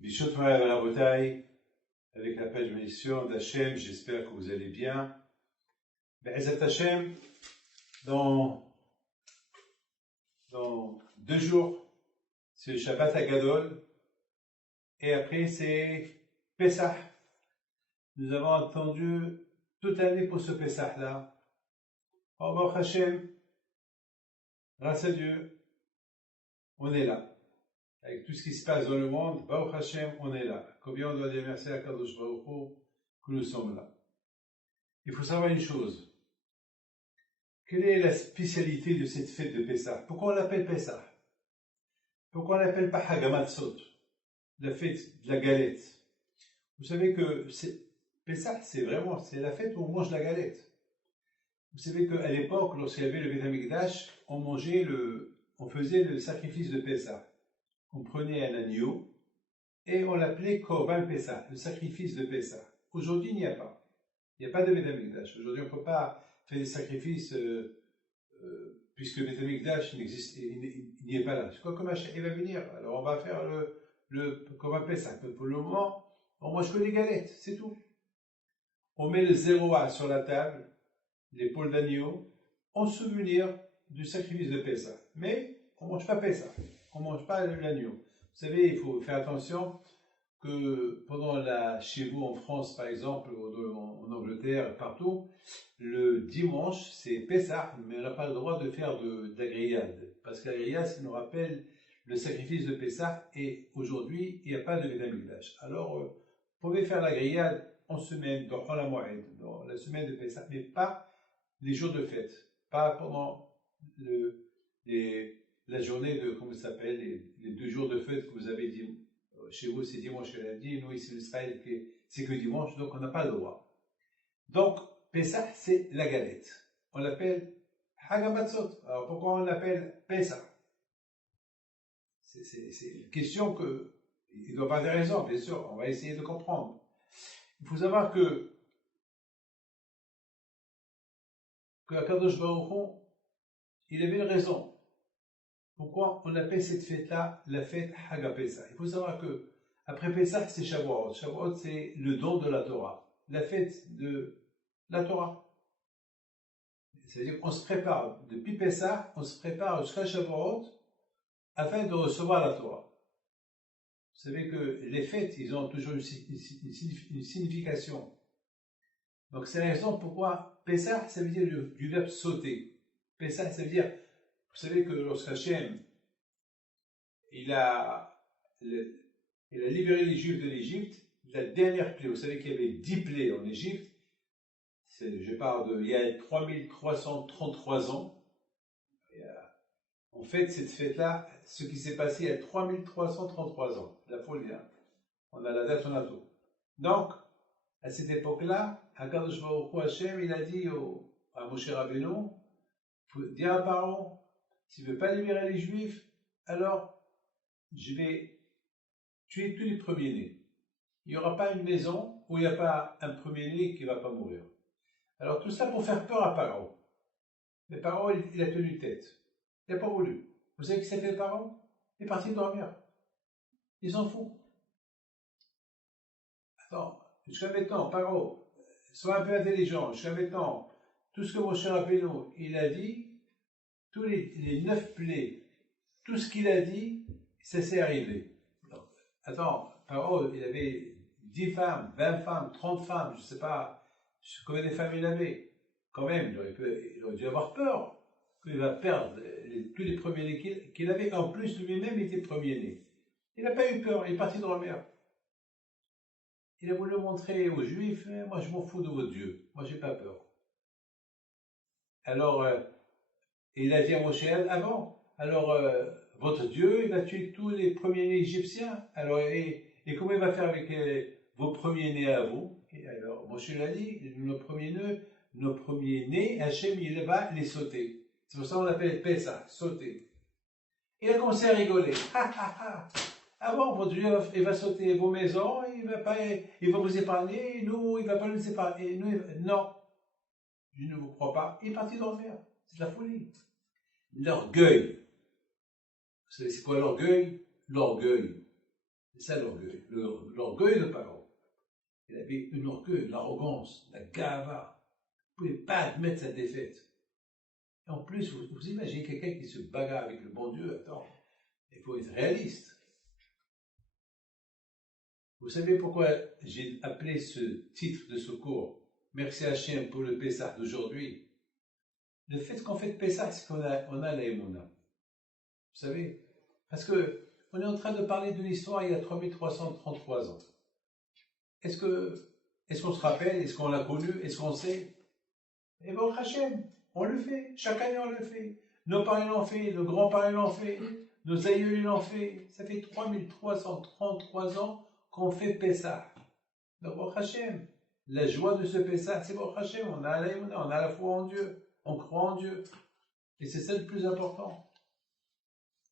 Bishot Moav Rabotai, avec la page bénédiction d'Hachem, j'espère que vous allez bien. Be'ezat Hachem, dans 2 jours, c'est le Shabbat Hagadol, et après c'est Pessah. Nous avons attendu toute l'année pour ce Pessah-là. Oh Baruch Hachem, grâce à Dieu, on est là. Avec tout ce qui se passe dans le monde, Baruch Hashem, on est là. Combien on doit dire merci à Kadosh Baruch Hu que nous sommes là. Il faut savoir une chose. Quelle est la spécialité de cette fête de Pessah? Pourquoi on l'appelle Pessah? Pourquoi on l'appelle pas Hagamatzot, la fête de la galette? Vous savez que Pessah, c'est la fête où on mange la galette. Vous savez qu'à l'époque, lorsqu'il y avait le Beth Amikdash, on faisait le sacrifice de Pessah. On prenait un agneau et on l'appelait Korban Pessah, le sacrifice de Pessah. Aujourd'hui, il n'y a pas. Il n'y a pas de Beth Amikdash. Aujourd'hui, on ne peut pas faire des sacrifices puisque le Beth Amikdash il n'y est pas là. Je crois que Mashiach va venir. Alors on va faire le Korban Pessah. Mais pour le moment, on mange que des galettes, c'est tout. On met le 0A sur la table, l'épaule d'agneau, en souvenir du sacrifice de Pessah. Mais on ne mange pas Pessah. On ne mange pas l'agneau. Vous savez, il faut faire attention que chez vous en France, par exemple, en Angleterre, partout, le dimanche, c'est Pessah, mais on n'a pas le droit de faire de la grillade. Parce que la grillade, ça nous rappelle le sacrifice de Pessah, et aujourd'hui, il n'y a pas de Beth Amikdash. Alors, vous pouvez faire la grillade en semaine, dans la Moed, dans la semaine de Pessah, mais pas les jours de fête, pas pendant la journée de, comment ça s'appelle, les 2 jours de fête que vous avez dit. Chez vous, c'est dimanche et lundi, nous, ici, en Israël, c'est que dimanche, donc on n'a pas le droit. Donc, Pessah, c'est la galette. On l'appelle Hagamatzot. Alors, pourquoi on l'appelle Pessah? C'est une question il doit pas avoir raison, bien sûr, on va essayer de comprendre. Il faut savoir que Akadosh Baruch Hu, il avait une raison. Pourquoi on appelle cette fête-là la fête Haga Pessah? Il faut savoir que après Pessah, c'est Shavuot. Shavuot, c'est le don de la Torah, la fête de la Torah. C'est-à-dire qu'on se prépare, depuis Pessah, on se prépare jusqu'à Shavuot afin de recevoir la Torah. Vous savez que les fêtes, ils ont toujours une signification. Donc c'est la raison pourquoi Pessah, ça veut dire du verbe sauter. Pessah, ça veut dire, vous savez que lorsqu'Hachem, il a libéré les Juifs de l'Égypte, la dernière plaie, vous savez qu'il y avait 10 plaies en Égypte, je parle il y a 3333 ans, en fait, cette fête-là, ce qui s'est passé il y a 3333 ans, la folie, hein. On a la date, on a tout. Donc, à cette époque-là, Akadosh Baruch Hu Hashem, il a dit à Moshe Rabbeinu, dis à Pharaon, s'il ne veut pas libérer les Juifs, alors je vais tuer tous les premiers-nés. Il n'y aura pas une maison où il n'y a pas un premier-né qui ne va pas mourir. Alors tout ça pour faire peur à Pharaon. Mais Pharaon, il a tenu tête. Il n'a pas voulu. Vous savez qui c'était Pharaon? Il est parti dormir. Il s'en fout. Attends, jusqu'à maintenant, Pharaon, sois un peu intelligent. Jusqu'à maintenant, tout ce que mon cher Rabbeinu, il a dit, tous les 9 plaies, tout ce qu'il a dit, ça s'est arrivé. Donc, attends, Pharaon, il avait 10 femmes, 20 femmes, 30 femmes, je ne sais pas combien de femmes il avait. Quand même, il aurait dû avoir peur qu'il va perdre tous les premiers-nés qu'il avait. En plus, lui-même était premier-né. Il n'a pas eu peur, il est parti dormir. Il a voulu montrer aux Juifs, moi je m'en fous de votre Dieu, moi j'ai pas peur. Alors, il a dit à Moshe avant, alors votre Dieu, il va tuer tous les premiers-nés égyptiens, alors, et comment il va faire avec vos premiers-nés à vous? Et alors, Moshe l'a dit, nos premiers-nés, Hachem, il va les sauter. C'est pour ça qu'on l'appelle Pessah, sauter. Il a commencé à rigoler. Ah bon, votre Dieu, il va sauter vos maisons, il va vous épargner, nous, il ne va pas nous épargner. Non, je ne vous crois pas. Il est parti dormir. C'est de la folie. L'orgueil. Vous savez, c'est quoi l'orgueil? L'orgueil. C'est ça l'orgueil. L'orgueil de Paro. Il avait un orgueil, l'arrogance, la gava. Il ne pouvait pas admettre sa défaite. Et en plus, vous imaginez quelqu'un qui se bagarre avec le bon Dieu. Attends, il faut être réaliste. Vous savez pourquoi j'ai appelé ce titre de ce cours « Merci Hachem pour le Pessah d'aujourd'hui ». Le fait qu'on fait Pessah, c'est qu'on a la Emouna. Vous savez, parce que on est en train de parler d'une histoire il y a 3333 ans. Est-ce qu'on se rappelle? Est-ce qu'on l'a connu? Est-ce qu'on sait? Eh bien, Hachem, on le fait. Chaque année, on le fait. Nos parents l'ont fait, nos grands-parents l'ont fait, nos aïeux l'ont fait. Ça fait 3333 ans qu'on fait Pessah. Donc, Baruch Hashem, la joie de ce Pessah, c'est Baruch Hashem, on a la foi en Dieu, on croit en Dieu. Et c'est ça le plus important.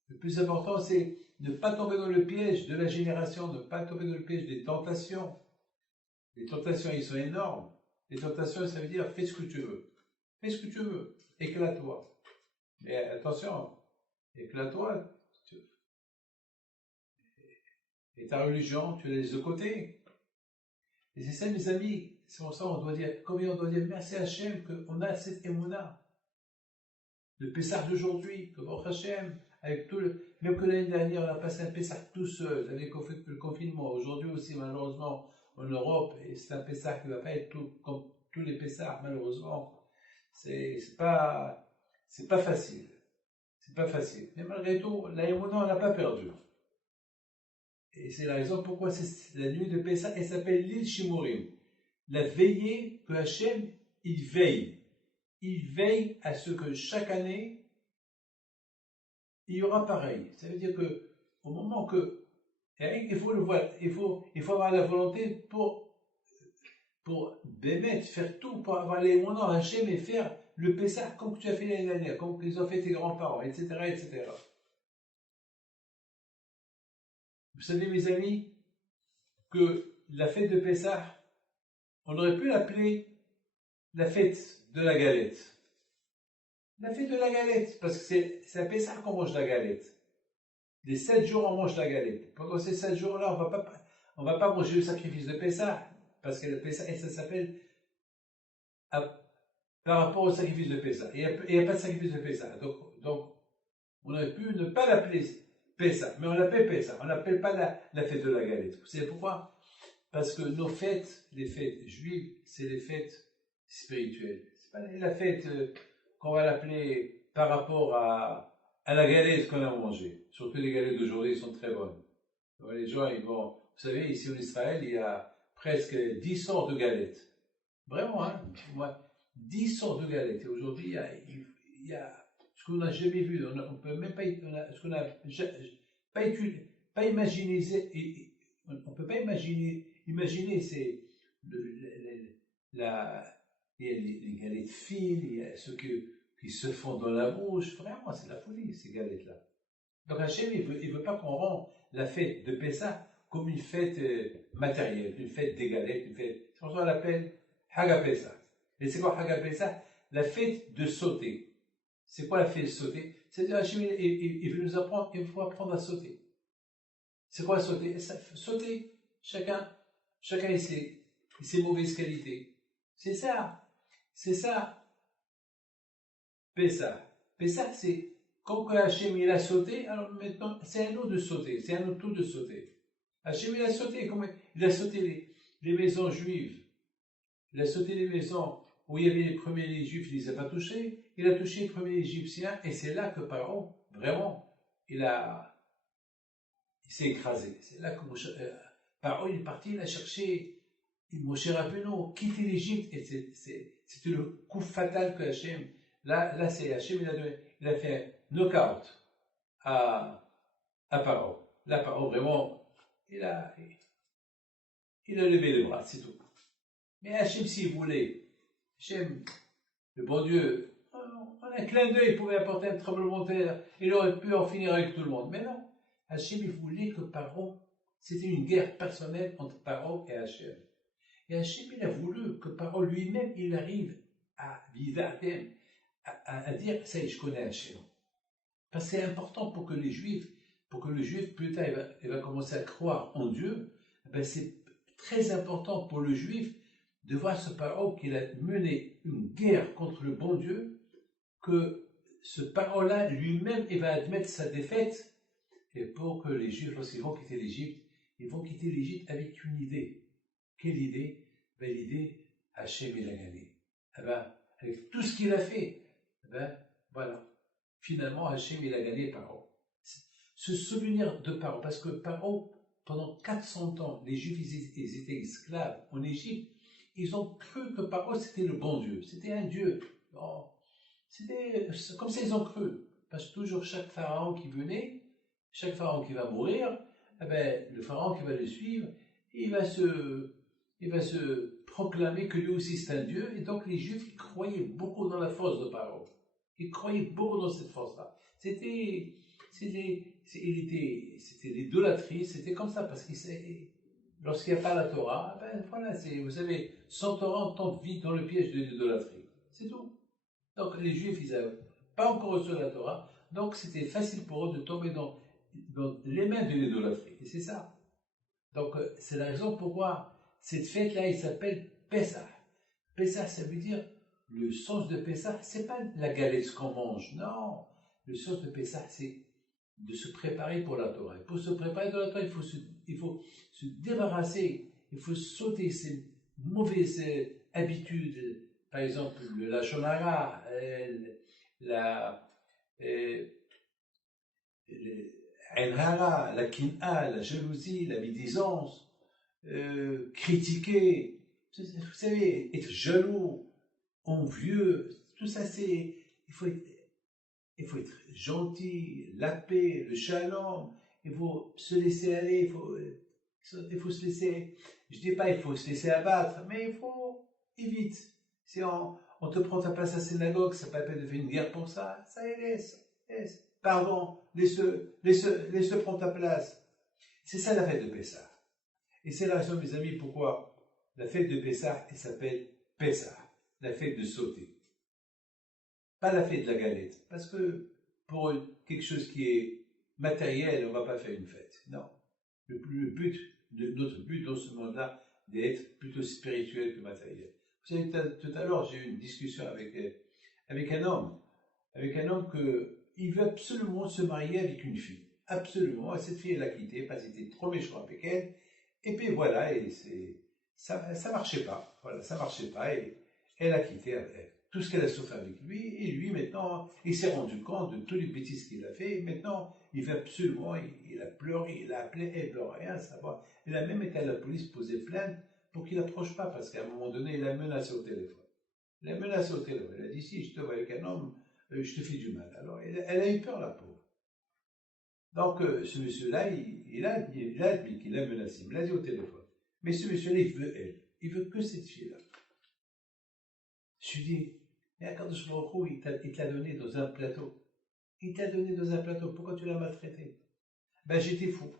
Le plus important, c'est ne pas tomber dans le piège de la génération, ne pas tomber dans le piège des tentations. Les tentations, ils sont énormes. Les tentations, ça veut dire fais ce que tu veux. Fais ce que tu veux. Éclate-toi. Mais attention, éclate-toi. Et ta religion, tu la laisses de côté. Et c'est ça, mes amis. C'est pour ça qu'on doit dire, combien on doit dire merci à Hachem qu'on a cette émouna. Le Pessah d'aujourd'hui, que Baruch Hachem, avec tout le. Même que l'année dernière, on a passé un Pessah tout seul, avec le confinement. Aujourd'hui aussi, malheureusement, en Europe, et c'est un Pessah qui ne va pas être tout, comme tous les Pessahs, malheureusement. C'est pas facile. C'est pas facile. Mais malgré tout, la émouna, on n'a pas perdu. Et c'est la raison pourquoi c'est la nuit de Pessah, elle s'appelle l'île Shimurim. La veillée que Hachem, il veille. Il veille à ce que chaque année, il y aura pareil. Ça veut dire que, au moment que, il faut le voir, il faut avoir la volonté pour bémettre, faire tout, pour avoir les moyens Hachem et faire le Pessah comme tu as fait l'année dernière, comme ils ont fait tes grands-parents, etc., etc. Vous savez, mes amis, que la fête de Pessah, on aurait pu l'appeler la fête de la galette. La fête de la galette, parce que c'est à Pessah qu'on mange la galette. Les 7 jours, on mange la galette. Pendant ces 7 jours-là, on va pas manger le sacrifice de Pessah, parce que le Pessah, ça s'appelle par rapport au sacrifice de Pessah. Il n'y a pas de sacrifice de Pessah. Donc, on aurait pu ne pas l'appeler Pessah, mais on l'appelle Pessah. On l'appelle pas la fête de la galette. Vous savez pourquoi? Parce que nos fêtes, les fêtes juives, c'est les fêtes spirituelles. C'est pas la fête qu'on va l'appeler par rapport à la galette qu'on a mangée. Surtout les galettes d'aujourd'hui sont très bonnes. Donc, les gens, ils vont. Vous savez, ici en Israël, il y a presque 10 sortes de galettes. Vraiment, hein? Moi, 10 sortes de galettes. Et aujourd'hui, il y a ce qu'on n'a jamais vu. On ne peut même pas. Ce qu'on n'a pas imaginé. On ne peut pas imaginer, c'est les galettes fines, il y a ceux qui se font dans la bouche. Vraiment, c'est la folie, ces galettes-là. Donc Hachem, il veut pas qu'on rende la fête de Pessah comme une fête matérielle, une fête des galettes, une fête. C'est pour ça qu'on l'appelle Haga Pessah. Et c'est quoi Haga Pessah? La fête de sauter. C'est quoi la fête de sauter? C'est-à-dire Hachem, il veut nous apprendre, il faut apprendre à sauter. C'est quoi sauter? Sauter. Chacun a ses mauvaises qualités. C'est ça. Pessah. Pessah, c'est comme que Hachem il a sauté, alors maintenant c'est à nous de sauter, c'est à nous tous de sauter. Hachem il a sauté, il a sauté les maisons juives, il a sauté les maisons où il y avait les premiers juifs, il ne les a pas touchés, il a touché les premiers égyptiens, et c'est là que Paro, vraiment, il s'est écrasé. C'est là que Paro il est parti, il a cherché Moshe Rabbeinu, quitter l'Égypte, et c'était le coup fatal que Hachem, là c'est Hachem, il a fait un knockout à Paro. Là, Paro, vraiment, il a levé les bras, c'est tout. Mais Hachem, s'il voulait, Hachem, le bon Dieu, en un clin d'œil, il pouvait apporter un tremblement de terre, il aurait pu en finir avec tout le monde. Mais non, Hachem, il voulait que Paro, c'était une guerre personnelle entre Paro et Hachem. Et Hachem, il a voulu que Paro lui-même, il arrive à dire, ça y est, je connais Hachem. Parce que c'est important pour que les Juifs, pour que le Juif plus tard il va commencer à croire en Dieu, ben c'est très important pour le Juif de voir ce Paro qu'il a mené une guerre contre le bon Dieu, que ce Paro-là lui-même il va admettre sa défaite, et pour que les Juifs, lorsqu'ils vont quitter l'Égypte, ils vont quitter l'Égypte avec une idée. Quelle idée? Ben, l'idée, Hachem il a gagné. Eh ben, avec tout ce qu'il a fait, eh ben, voilà. Finalement, Hachem il a gagné Paro. Ce souvenir de Paro, parce que Paro, pendant 400 ans, les Juifs ils étaient esclaves en Égypte, ils ont cru que Paro c'était le bon Dieu, c'était un Dieu. Bon, c'était comme ça ils ont cru. Parce que toujours chaque pharaon qui venait, chaque pharaon qui va mourir, eh ben, le pharaon qui va le suivre, il va se proclamer que lui aussi c'est un Dieu, et donc les Juifs ils croyaient beaucoup dans la force de Paro. Ils croyaient beaucoup dans cette force-là. C'était l'idolâtrie, c'était comme ça, parce que lorsqu'il n'y a pas la Torah, ben voilà, vous savez, sans Torah on tombe vite dans le piège de l'idolâtrie. C'est tout. Donc les Juifs, ils n'avaient pas encore reçu la Torah, donc c'était facile pour eux de tomber dans les mains de l'idolâtrie. Et c'est ça. Donc c'est la raison pourquoi cette fête-là, il s'appelle Pessah. Pessah, ça veut dire, le sens de Pessah, c'est pas la galette qu'on mange, non. Le sens de Pessah, c'est de se préparer pour la Torah. Et pour se préparer pour la Torah, il faut se débarrasser, il faut sauter ces mauvaises habitudes, par exemple le lashon hara, la ain hara, la kin'a, la jalousie, la médisance, critiquer, vous savez, être jaloux, envieux, tout ça il faut être gentil, la paix, le shalom, il faut se laisser aller, il faut se laisser, je dis pas il faut se laisser abattre, mais il faut éviter. Si on te prend ta place à la synagogue, ça pas la peine de faire une guerre pour ça, ça y laisse. Pardon, laisse prendre ta place. C'est ça la fête de Pessah. Et c'est la raison, mes amis, pourquoi la fête de Pessah, elle s'appelle Pessah, la fête de sauter. Pas la fête de la galette, parce que pour quelque chose qui est matériel, on ne va pas faire une fête. Non. Notre but dans ce monde-là, d'être plutôt spirituel que matériel. Vous savez, tout à l'heure, j'ai eu une discussion avec un homme il veut absolument se marier avec une fille. Absolument. Et cette fille, elle l'a quitté parce qu'il était trop méchant avec elle. Et puis voilà, ça marchait pas. Voilà, ça marchait pas. Et elle a quitté tout ce qu'elle a souffert avec lui. Et lui, maintenant, il s'est rendu compte de tous les bêtises qu'il a fait. Et maintenant, il veut absolument, il a pleuré, il a appelé, elle pleure rien, ça va. Il a même été à la police poser plainte pour qu'il n'approche pas parce qu'à un moment donné, il a menacé au téléphone. Il a menacé au téléphone. Il a dit, si je te vois avec un homme, je te fais du mal. Alors, elle a eu peur, la pauvre. Donc, ce monsieur-là, il a admis qu'il a menacé, il me l'a dit au téléphone. Mais ce monsieur-là, il veut elle. Il veut que cette fille-là. Je lui dis, mais Akadosh Baruch Hu, il te l'a donné dans un plateau. Il t'a donné dans un plateau, pourquoi tu l'as maltraité? Ben, j'étais fou.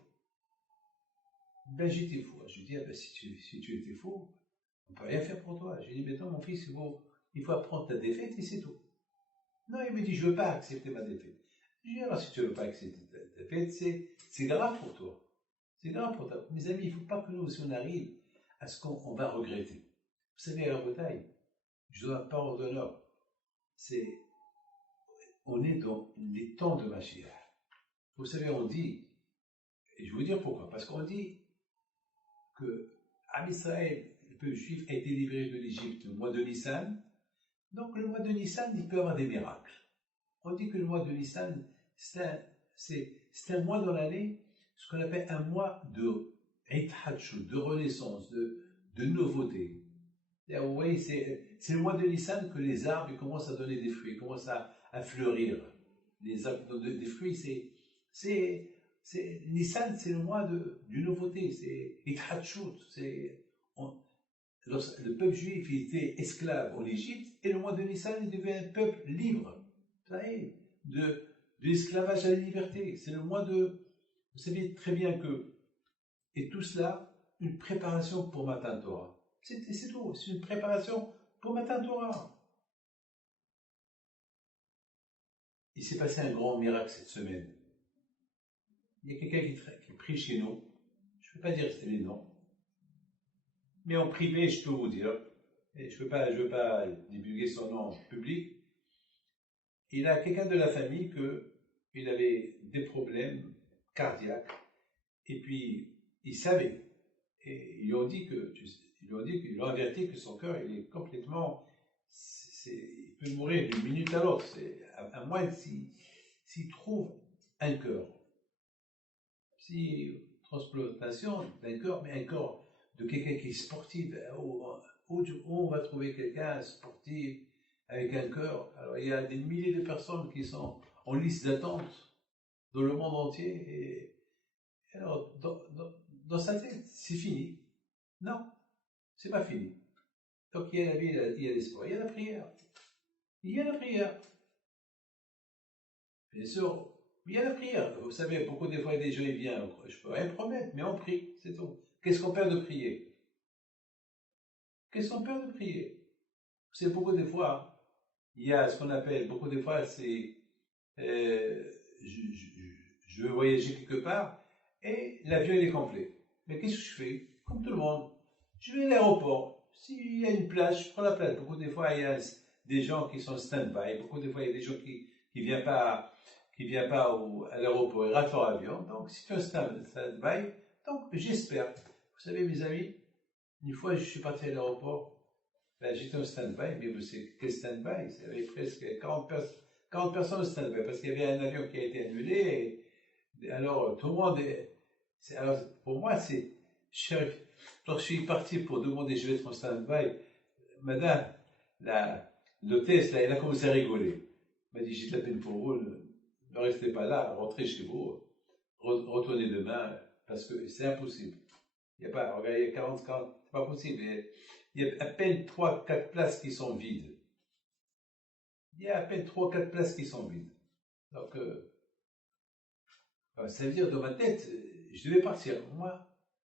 Je lui dis, ah ben, si tu étais fou, on ne peut rien faire pour toi. Je lui dis, maintenant, mon fils, il faut apprendre ta défaite et c'est tout. Non, il me dit, je ne veux pas accepter ma défaite. Je dis, alors si tu ne veux pas accepter ta défaite, c'est grave pour toi. C'est grave pour toi. Mes amis, il ne faut pas que nous aussi on arrive à ce qu'on va regretter. Vous savez, à la Bretagne, je donne un parole d'honneur. On est dans les temps de Mashiach. Vous savez, on dit, et je vais vous dire pourquoi, parce qu'on dit que Am Israël, le peuple juif, a été libéré de l'Égypte le mois de Nissan. Donc le mois de Nissan, il peut avoir des miracles. On dit que le mois de Nissan, c'est un mois dans l'année, ce qu'on appelle un mois de Eithachut, de renaissance, de nouveauté. Et vous voyez, c'est le mois de Nissan que les arbres commencent à donner des fruits, commencent à fleurir. Les arbres donnent des fruits, Nissan, c'est le mois de nouveauté, c'est Eithachut, le peuple juif il était esclave en Égypte, et le mois de Nissan, il devient un peuple libre. De l'esclavage à la liberté. C'est le mois de... Vous savez très bien que... Et tout cela, une préparation pour Matan Torah. C'est tout, c'est une préparation pour Matan Torah. il s'est passé un grand miracle cette semaine. Il y a quelqu'un qui prie chez nous. Je ne peux pas dire les noms. Mais en privé, je peux vous dire. Et je veux pas divulguer son nom en public. Il a quelqu'un de la famille il avait des problèmes cardiaques. Et puis, il savait. Et ils lui ont dit ils l'ont averti que son cœur, il est complètement, il peut mourir d'une minute à l'autre. À moins s'il trouve un cœur. Si, transplantation d'un cœur, mais un cœur de quelqu'un qui est sportif, où on va trouver quelqu'un sportif avec un cœur? Alors, il y a des milliers de personnes qui sont en liste d'attente dans le monde entier. Et alors, dans sa tête, c'est fini. Non, c'est pas fini. Donc, il y a la vie, il y a l'espoir, il y a la prière. Il y a la prière. Bien sûr, il y a la prière. Vous savez, beaucoup des fois, il y a des gens, ils viennent, je peux rien promettre, mais on prie, c'est tout. Qu'est-ce qu'on perd de prier? Qu'est-ce qu'on perd de prier? C'est beaucoup des fois, il y a ce qu'on appelle, beaucoup des fois, c'est, je veux voyager quelque part, et l'avion, il est complet. Mais qu'est-ce que je fais? Comme tout le monde. Je vais à l'aéroport. S'il y a une place, je prends la place. Beaucoup des fois, il y a des gens qui sont stand-by. Beaucoup des fois, il y a des gens qui ne viennent pas, à l'aéroport. Ils ratent leur avion. Donc, c'est un stand-by. Donc, j'espère. Vous savez, mes amis, une fois, je suis parti à l'aéroport. Ben, j'étais en stand-by, mais vous savez quel stand-by? Il y avait presque 40 personnes en stand-by, parce qu'il y avait un avion qui a été annulé. Et alors, tout le monde alors, pour moi, donc, je suis parti pour demander, je vais être en stand-by. Madame, l'hôtesse, là, elle a commencé à rigoler. Elle m'a dit, j'ai de la peine pour vous, ne restez pas là, rentrez chez vous, retournez demain, parce que c'est impossible. Il n'y a pas, regardez, il y a 40, c'est pas possible. Il y a à peine 3-4 places qui sont vides. Il y a à peine 3-4 places qui sont vides. Donc, ça veut dire, dans ma tête, je devais partir. Moi,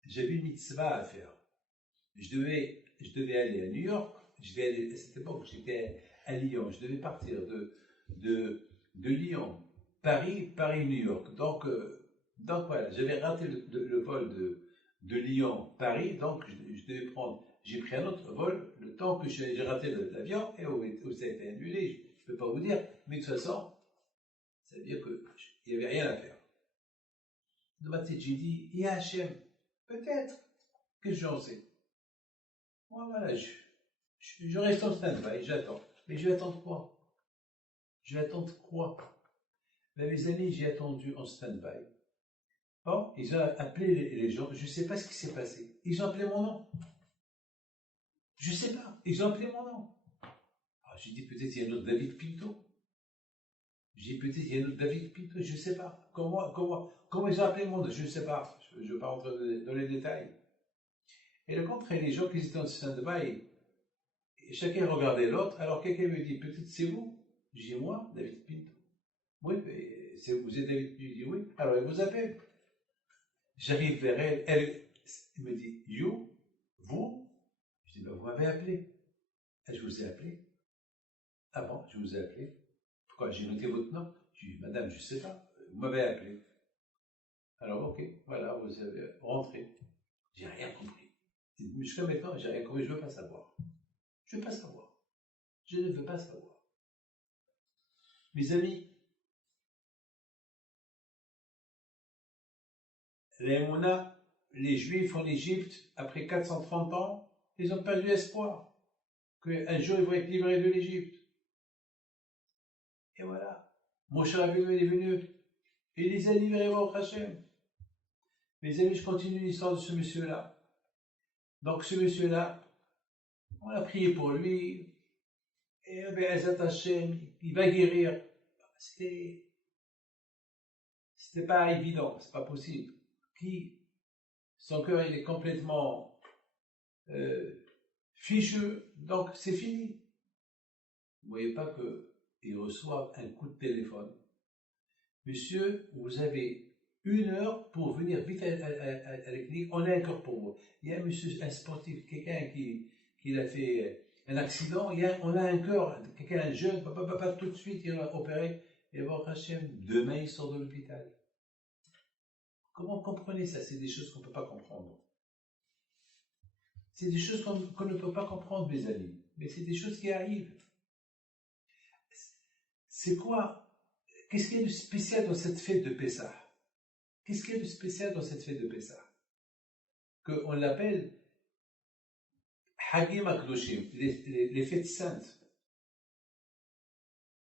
j'avais une mitzvah à faire. Je devais aller à New York. À cette époque, j'étais à Lyon. Je devais partir de Lyon, Paris, New York. Donc voilà, j'avais raté le vol de Lyon, Paris. Donc, je devais prendre. J'ai pris un autre vol le temps que j'ai raté l'avion et où ça a été annulé. Je ne peux pas vous dire, mais de toute façon, ça veut dire qu'il n'y avait rien à faire. Dans ma tête, j'ai dit, il y a Hachem. Peut-être que j'en sais. Moi, voilà, je reste en stand-by, j'attends. Mais je vais attendre quoi? Je vais attendre quoi? Ben, mes amis, j'ai attendu en stand-by. Bon, ils ont appelé les gens, je ne sais pas ce qui s'est passé. Ils ont appelé mon nom. Je ne sais pas, ils ont appelé mon nom. Alors, j'ai dit peut-être il y a un autre David Pinto. J'ai dit peut-être il y a un autre David Pinto, je ne sais pas. Comment ils ont appelé mon nom? Je ne sais pas. Je ne vais pas rentrer dans les détails. Et le contraire, les gens qui étaient en stand-by, chacun regardait l'autre, alors quelqu'un me dit, peut-être c'est vous? Je dis, moi, David Pinto. Oui, mais vous êtes David Pinto? Je dis, oui. Alors, elle vous appelle. J'arrive vers elle me dit, you? Vous? Je dis, ben, vous m'avez appelé. Et je vous ai appelé. Ah bon, je vous ai appelé. Pourquoi? J'ai noté votre nom. Je dis, madame, je ne sais pas. Vous m'avez appelé. Alors, ok, voilà, vous avez rentré. J'ai rien compris. Jusqu'à maintenant, j'ai rien compris, je ne veux pas savoir. Je ne veux pas savoir. Je ne veux pas savoir. Mes amis, les Juifs en Égypte, après 430 ans, ils ont perdu espoir qu'un jour ils vont être livrés de l'Égypte. Et voilà. Moshe Rabbeinu est venu. Et il les a livrés au Hachem. Mes amis, je continue l'histoire de ce monsieur-là. Donc ce monsieur-là, on a prié pour lui. Et Be'ezat Hachem, il va guérir. C'était pas évident, c'est pas possible. Son cœur, il est complètement fichu, donc c'est fini. Vous voyez pas qu'il reçoit un coup de téléphone. Monsieur, vous avez 1 heure pour venir vite à la clinique, on a un cœur pour vous. Il y a un monsieur, un sportif, quelqu'un qui a fait un accident, on a un cœur, quelqu'un jeune, tout de suite, il a opéré. et Baruch Hashem, demain il sort de l'hôpital. Comment comprenez ça? C'est des choses qu'on ne peut pas comprendre. C'est des choses qu'on ne peut pas comprendre, mes amis. Mais c'est des choses qui arrivent. C'est quoi? Qu'est-ce qu'il y a de spécial dans cette fête de Pessah? Qu'est-ce qu'il y a de spécial dans cette fête de Pessah? Qu'on l'appelle Hagim HaKadoshim, les fêtes saintes.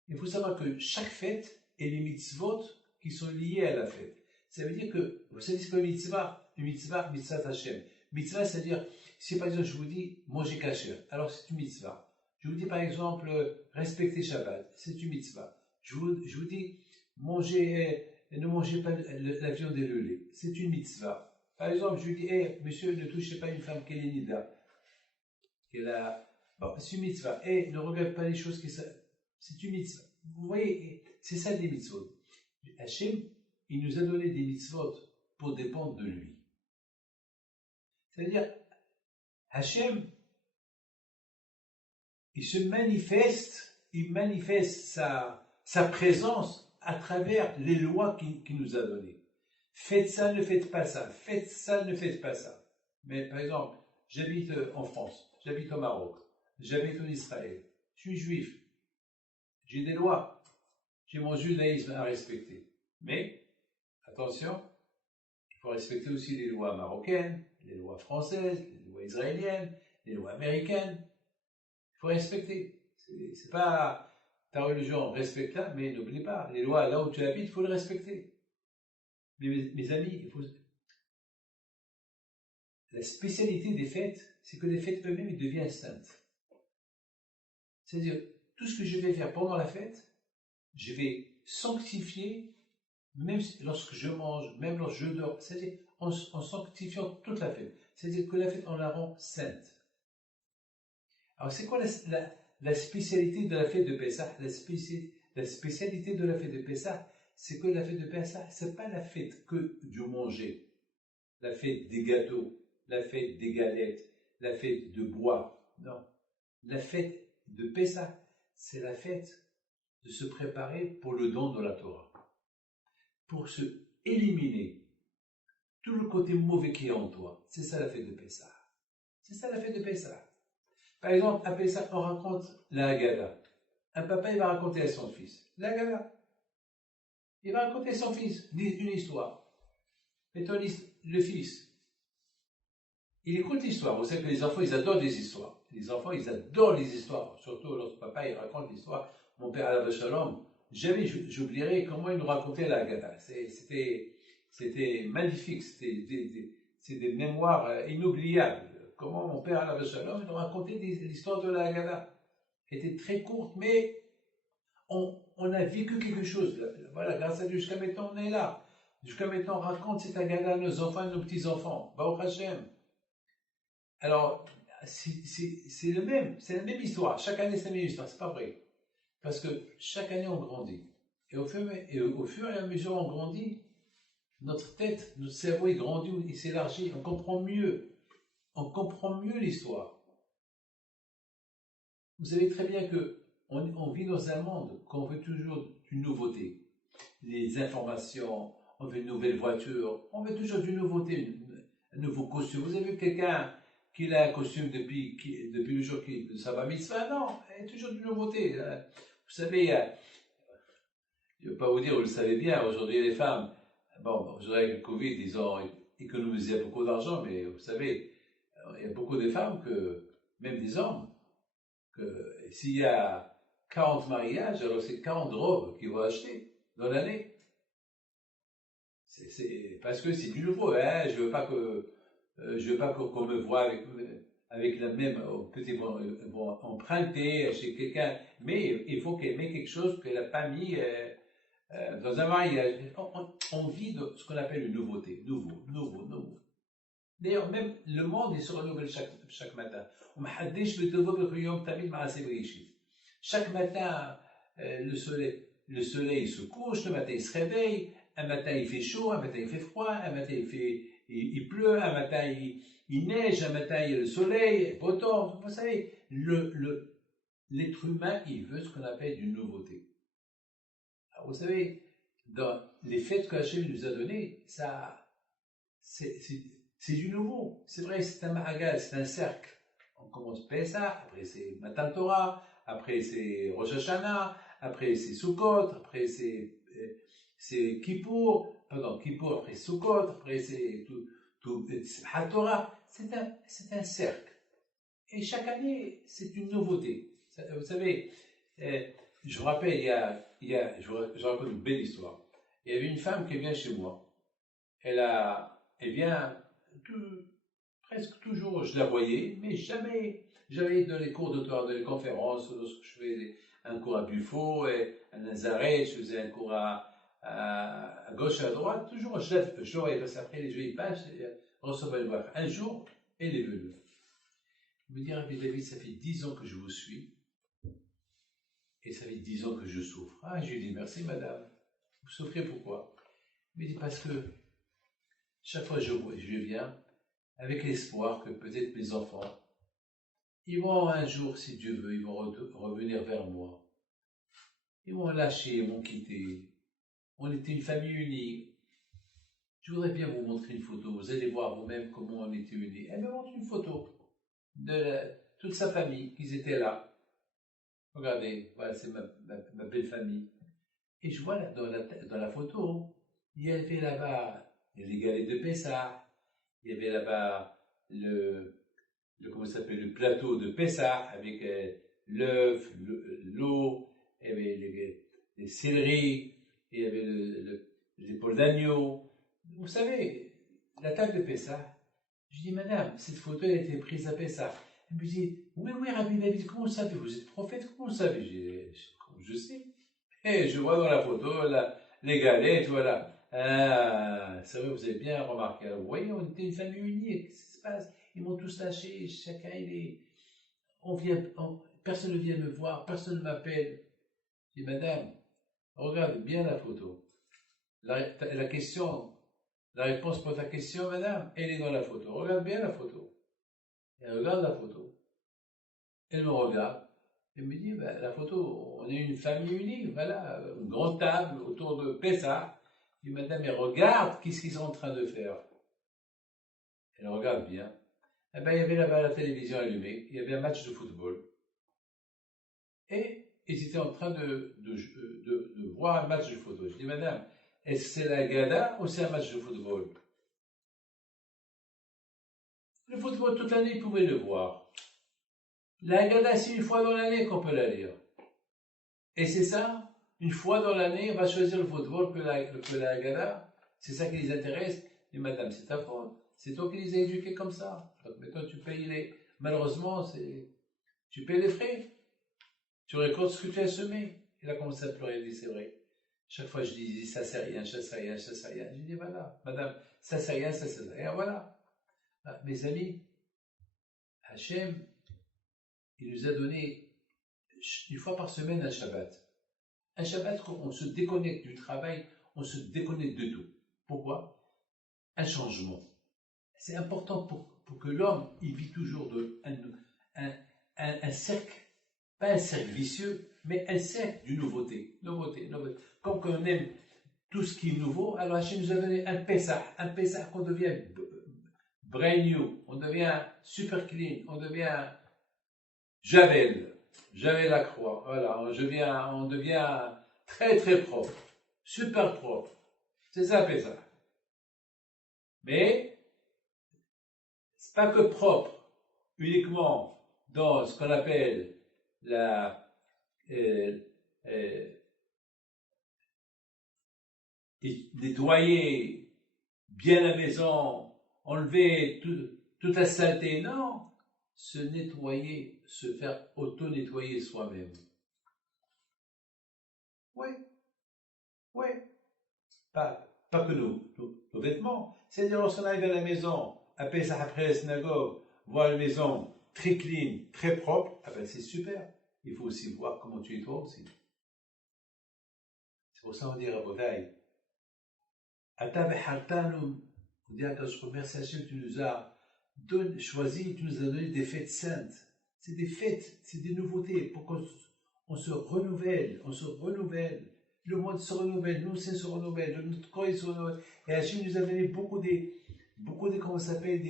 Il faut savoir que chaque fête est les mitzvot qui sont liées à la fête. Ça veut dire que, vous savez ce qu'est une mitzvah? Une mitzvah, mitzvah Hashem. Mitzvah, c'est-à-dire, si par exemple je vous dis manger kasher, alors c'est une mitzvah. Je vous dis par exemple respecter Shabbat, c'est une mitzvah. Je vous dis ne mangez pas la viande et le lait, c'est une mitzvah. Par exemple, je vous dis, monsieur, ne touchez pas une femme qui est nida. Bon, c'est une mitzvah. Ne regarde pas les choses qui sont. C'est une mitzvah. Vous voyez, c'est ça des mitzvot. Hachem, il nous a donné des mitzvot pour dépendre de lui. C'est-à-dire, Hachem, il manifeste sa présence à travers les lois qu'il nous a données. Faites ça, ne faites pas ça. Faites ça, ne faites pas ça. Mais par exemple, j'habite en France, j'habite au Maroc, j'habite en Israël, je suis juif, j'ai des lois, j'ai mon judaïsme à respecter. Mais, attention, il faut respecter aussi les lois marocaines, les lois françaises, les lois israéliennes, les lois américaines. Il faut respecter. C'est pas ta religion, respecte-la, mais n'oublie pas, les lois là où tu habites, il faut les respecter. Mais mes amis, la spécialité des fêtes, c'est que les fêtes eux-mêmes, ils deviennent saintes. C'est-à-dire, tout ce que je vais faire pendant la fête, je vais sanctifier, même lorsque je mange, même lorsque je dors, c'est-à-dire en sanctifiant toute la fête. C'est-à-dire que la fête, on la rend sainte. Alors, c'est quoi la spécialité de la fête de Pessah? La spécialité de la fête de Pessah, c'est que la fête de Pessah, c'est pas la fête que du manger, la fête des gâteaux, la fête des galettes, la fête de bois. Non. La fête de Pessah, c'est la fête de se préparer pour le don de la Torah. Pour se éliminer tout le côté mauvais qui est en toi. C'est ça la fête de Pessah. C'est ça la fête de Pessah. Par exemple, à Pessah, on raconte la Haggadah. Un papa, il va raconter à son fils la Haggadah. Il va raconter à son fils une histoire. Mettons le fils. Il écoute l'histoire. Vous savez que les enfants, ils adorent les histoires. Les enfants, ils adorent les histoires. Surtout lorsque papa, il raconte l'histoire. Mon père, Alav Shalom, jamais j'oublierai comment il nous racontait la Haggadah. C'était magnifique. C'est des mémoires inoubliables. Comment mon père, Alav Shalom, il nous racontait l'histoire de la Haggadah. Qui était très courte, mais on a vécu quelque chose. Voilà, grâce à Dieu, jusqu'à maintenant, on est là. Jusqu'à maintenant, on raconte cette Haggadah à nos enfants et nos petits-enfants. Baruch Hashem. Alors, c'est la même histoire. Chaque année, c'est la même histoire. C'est pas vrai. Parce que chaque année, on grandit. Et au fur et à mesure on grandit, notre tête, notre cerveau, il grandit, il s'élargit. On comprend mieux l'histoire. Vous savez très bien que on vit dans un monde qu'on veut toujours une nouveauté. Les informations, on veut une nouvelle voiture, on veut toujours une nouveauté, un nouveau costume. Vous avez vu quelqu'un qui a un costume depuis le jour de sa bar mitzvah? Non, il y a toujours une nouveauté. Vous savez, je ne vais pas vous dire, vous le savez bien, aujourd'hui les femmes, aujourd'hui avec le Covid, ils ont économisé beaucoup d'argent, mais vous savez, il y a beaucoup de femmes, même des hommes, que s'il y a 40 mariages, alors c'est 40 robes qu'ils vont acheter dans l'année. C'est parce que c'est du nouveau. Hein. Je veux pas qu'on me voie avec la même. Peut-être vont emprunter chez quelqu'un, mais il faut qu'elle mette quelque chose qu'elle n'a pas mis dans un mariage. On vit de ce qu'on appelle une nouveauté. Nouveau. D'ailleurs, même le monde il se renouvelle chaque matin. Chaque matin, le soleil se couche, le matin il se réveille, un matin il fait chaud, un matin il fait froid, un matin il pleut, un matin il neige, un matin il y a le soleil, beau temps. Vous savez, l'être humain, il veut ce qu'on appelle une nouveauté. Vous savez, dans les fêtes que Hachem nous a données, ça, c'est du nouveau. C'est vrai, c'est un ma'agal, c'est un cercle. On commence Pessah, après c'est Matan Torah, après c'est Rosh Hashanah, après c'est Sukkot, après c'est Kippour, pardon, Kippour, après Sukkot, après c'est tout Simchat Torah. C'est un cercle. Et chaque année, c'est une nouveauté. Vous savez, je me rappelle, je raconte une belle histoire. Il y avait une femme qui vient chez moi. Elle vient presque toujours, je la voyais, mais jamais. J'avais dans les cours d'auteur, dans les conférences, lorsque je faisais un cours à Buffo, à Nazareth, je faisais un cours à gauche et à droite, toujours je la voyais, parce qu'après les jeux ils passent, recevait le voir. Un jour, elle est venue. Elle me dit, Rabbi David, ça fait 10 ans que je vous suis, et ça fait 10 ans que je souffre. Ah, je lui dis, merci madame. Vous souffrez pourquoi? Elle me dit, parce que chaque fois que je viens, avec l'espoir que peut-être mes enfants, ils vont un jour, si Dieu veut, ils vont revenir vers moi. Ils m'ont lâché, ils m'ont quitté. On était une famille unie. Je voudrais bien vous montrer une photo. Vous allez voir vous-même comment on était unis. Elle me montre une photo de toute sa famille, qu'ils étaient là. Regardez, voilà, c'est ma belle famille. Et je vois là, dans la photo, il y avait là-bas les galets de Pessah, il y avait là-bas comment ça s'appelle, le plateau de Pessah avec l'œuf, l'eau, il y avait les céleris, il y avait l'épaule d'agneau. Vous savez, la table de Pessah. Je dis, madame, cette photo elle a été prise à Pessah. Elle me dit, oui, Rabbi David, comment vous savez? Vous êtes prophète, comment vous savez? Je sais. Et je vois dans la photo les galettes, voilà. Ah, c'est vrai, vous avez bien remarqué. Alors, vous voyez, on était une famille unie. Qu'est-ce qui se passe? Ils m'ont tous lâché, chacun il est. Personne ne vient me voir, personne ne m'appelle. Je dis, madame, regarde bien la photo. La question, la réponse pour ta question, madame, elle est dans la photo. Regarde bien la photo. Elle regarde la photo. Elle me regarde. Elle me dit, ben, la photo, on est une famille unie, voilà, une grande table autour de Pessah. Je dis, madame, elle regarde, qu'est-ce qu'ils sont en train de faire? Elle regarde bien. Eh ben, il y avait là-bas la télévision allumée, il y avait un match de football. Et ils étaient en train de voir un match de football. Je dis, madame, est-ce que c'est la Gada ou c'est un match de football? Le football, toute l'année, ils pouvaient le voir. La Gada, c'est une fois dans l'année qu'on peut la lire. Et c'est ça, une fois dans l'année, on va choisir le football que la Gada. C'est ça qui les intéresse. Et madame, c'est ta faute. C'est toi qui les as éduqués comme ça. Donc maintenant, tu payes malheureusement, tu payes les frais. Tu récoltes ce que tu as semé. Il a commencé à pleurer, il dit, c'est vrai. Chaque fois, je dis, ça c'est rien, ça c'est rien, ça c'est rien. Je dis, voilà, madame, ça c'est rien, ça c'est rien, voilà. Ah, mes amis, Hachem, il nous a donné une fois par semaine un Shabbat. Un Shabbat, on se déconnecte du travail, on se déconnecte de tout. Pourquoi? Un changement. C'est important pour que l'homme, il vit toujours un cercle, pas un cercle vicieux, mais un cercle de nouveauté. Comme on aime tout ce qui est nouveau, alors Hachem nous a donné un Pessah qu'on devient brand new, on devient super clean, on devient Javel la croix, voilà, on devient très très propre, super propre. C'est ça Pessah. Mais c'est pas que propre uniquement dans ce qu'on appelle nettoyer bien la maison, enlever toute la saleté. Non, se nettoyer, se faire auto-nettoyer soi-même. Oui. Pas que nos vêtements. C'est-à-dire, lorsqu'on arrive à la maison, à Pessah après la synagogue, voir la maison très clean, très propre, ah ben c'est super. Il faut aussi voir comment tu es toi aussi. C'est pour ça qu'on dit à Botaï, Ata behartanu, on dit à Kadosh, merci Hachem, tu nous as choisi, tu nous as donné des fêtes saintes. C'est des fêtes, c'est des nouveautés pour qu'on se renouvelle, le monde se renouvelle, nous aussi se renouvelle, notre corps il se renouvelle. Et Hachem nous a donné beaucoup de, comment ça s'appelle,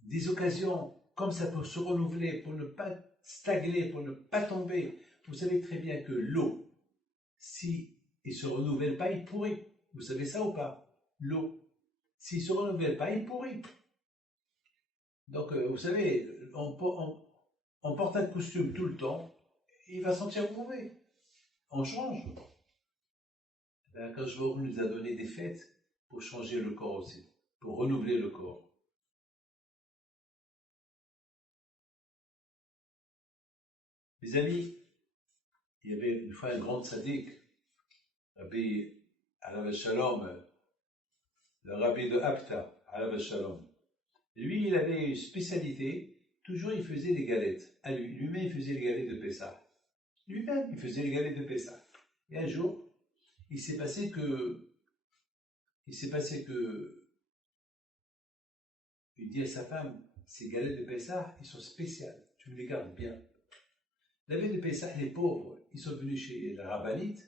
des occasions comme ça pour se renouveler, pour ne pas stagner, pour ne pas tomber. Vous savez très bien que l'eau, si il ne se renouvelle pas, il pourrit. Vous savez ça ou pas? L'eau, s'il ne se renouvelle pas, il pourrit. Donc, vous savez, on porte un costume tout le temps, il va sentir mauvais. On change. Quand je vois, nous a donné des fêtes pour changer le corps aussi, pour renouveler le corps. Mes amis, il y avait une fois un grand tzaddik, Rabbi Alav Shalom, le rabbi de Apta, Alav Shalom. Lui, il avait une spécialité, toujours il faisait des galettes. À lui-même, il faisait les galettes de Pessah. Lui-même, il faisait les galettes de Pessah. Et un jour, il s'est passé que, il dit à sa femme, ces galettes de Pessah, ils sont spéciales, tu me les gardes bien. La veille de Pessah, les pauvres, ils sont venus chez la rabbinite,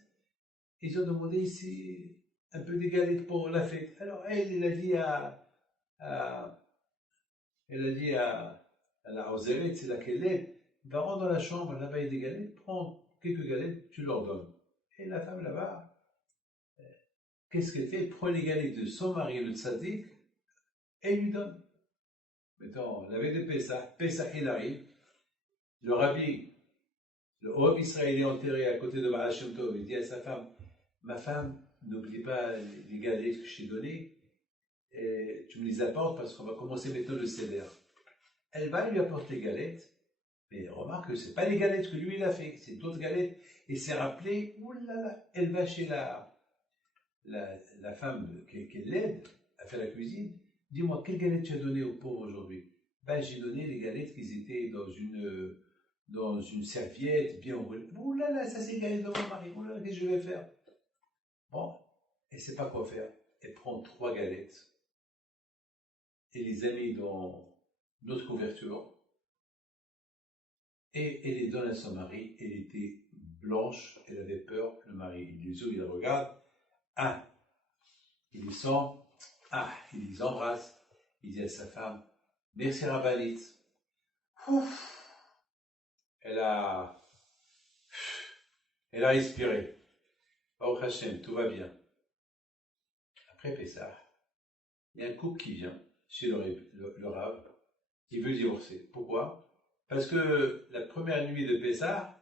ils ont demandé ici un peu des galettes pour la fête. Alors elle a dit à la Rosérette, c'est laquelle est, va rendre dans la chambre, là-bas il y a des galettes, prends quelques galettes, tu leur donnes. Et la femme là-bas, qu'est-ce qu'elle fait? Elle prend les galettes de son mari, le tzaddik, et elle lui donne. Maintenant, la veille de Pessah il arrive, le rabbi, le Rav israélien enterré à côté de Baal Shem Tov, il dit à sa femme, ma femme, n'oublie pas les galettes que je t'ai données, et tu me les apportes parce qu'on va commencer maintenant le seder. Elle va lui apporter les galettes, mais remarque que ce n'est pas les galettes que lui il a fait, c'est d'autres galettes, et s'est rappelé, oulala, elle va chez la femme qui l'aide à faire la cuisine, dis-moi, quelles galettes tu as données aux pauvres aujourd'hui? Ben, j'ai donné les galettes qui étaient dans une serviette bien enroulée. Ouh là là, ça c'est gagné de mon mari. Ouh là, qu'est-ce que je vais faire? Bon, elle ne sait pas quoi faire. Elle prend 3 galettes et les a mis dans notre couverture et elle les donne à son mari. Elle était blanche, elle avait peur. Le mari, il les ouvre, il les regarde. Ah, il les sent. Ah, il les embrasse. Il dit à sa femme, merci Rabbanit. Elle a respiré. Oh Hachem, tout va bien. Après Pessah, il y a un couple qui vient chez le Rav, il veut divorcer. Pourquoi? Parce que la première nuit de Pessah,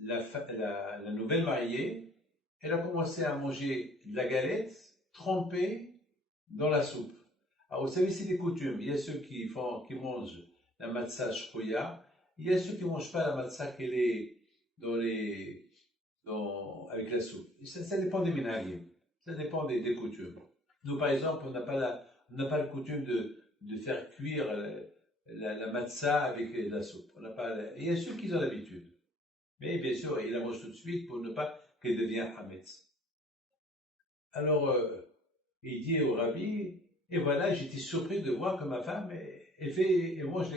la nouvelle mariée, elle a commencé à manger de la galette trempée dans la soupe. Alors vous savez, c'est des coutumes. Il y a ceux qui mangent la matzah shkoya, il y a ceux qui ne mangent pas la matzah qu'elle est avec la soupe. Ça dépend des minhagim, ça dépend des coutumes. Nous, par exemple, on n'a pas la coutume de faire cuire la matzah avec la soupe. Il y a ceux qui ont l'habitude. Mais bien sûr, il la mange tout de suite pour ne pas qu'elle devienne hametz. Alors, il dit au rabbi, et voilà, j'étais surpris de voir que ma femme, elle mange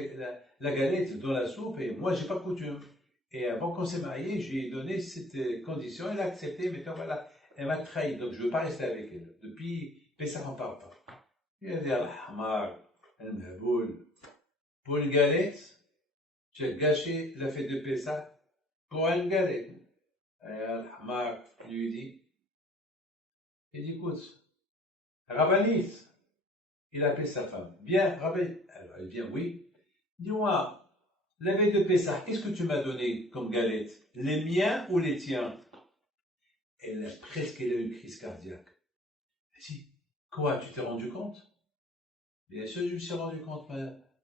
la galette dans la soupe, et moi, j'ai pas coutume. Et avant qu'on s'est mariés, je lui ai donné cette condition, elle a accepté, mais voilà, elle m'a trahi, donc je ne veux pas rester avec elle. Depuis Pessah, on ne parle pas. Il a dit, Al-Hamar, Al-Maboul, pour une galette, tu as gâché la fête de Pessah pour une galette. Al-Hamar lui il dit, écoute, Rabbanit, il a appelé sa femme. Viens, Rabbi. Alors, elle vient, oui. Dis-moi, la veille de Pessah, qu'est-ce que tu m'as donné comme galette? Les miens ou les tiens? Elle a eu une crise cardiaque. Elle dit, quoi, tu t'es rendu compte? Bien sûr, je me suis rendu compte,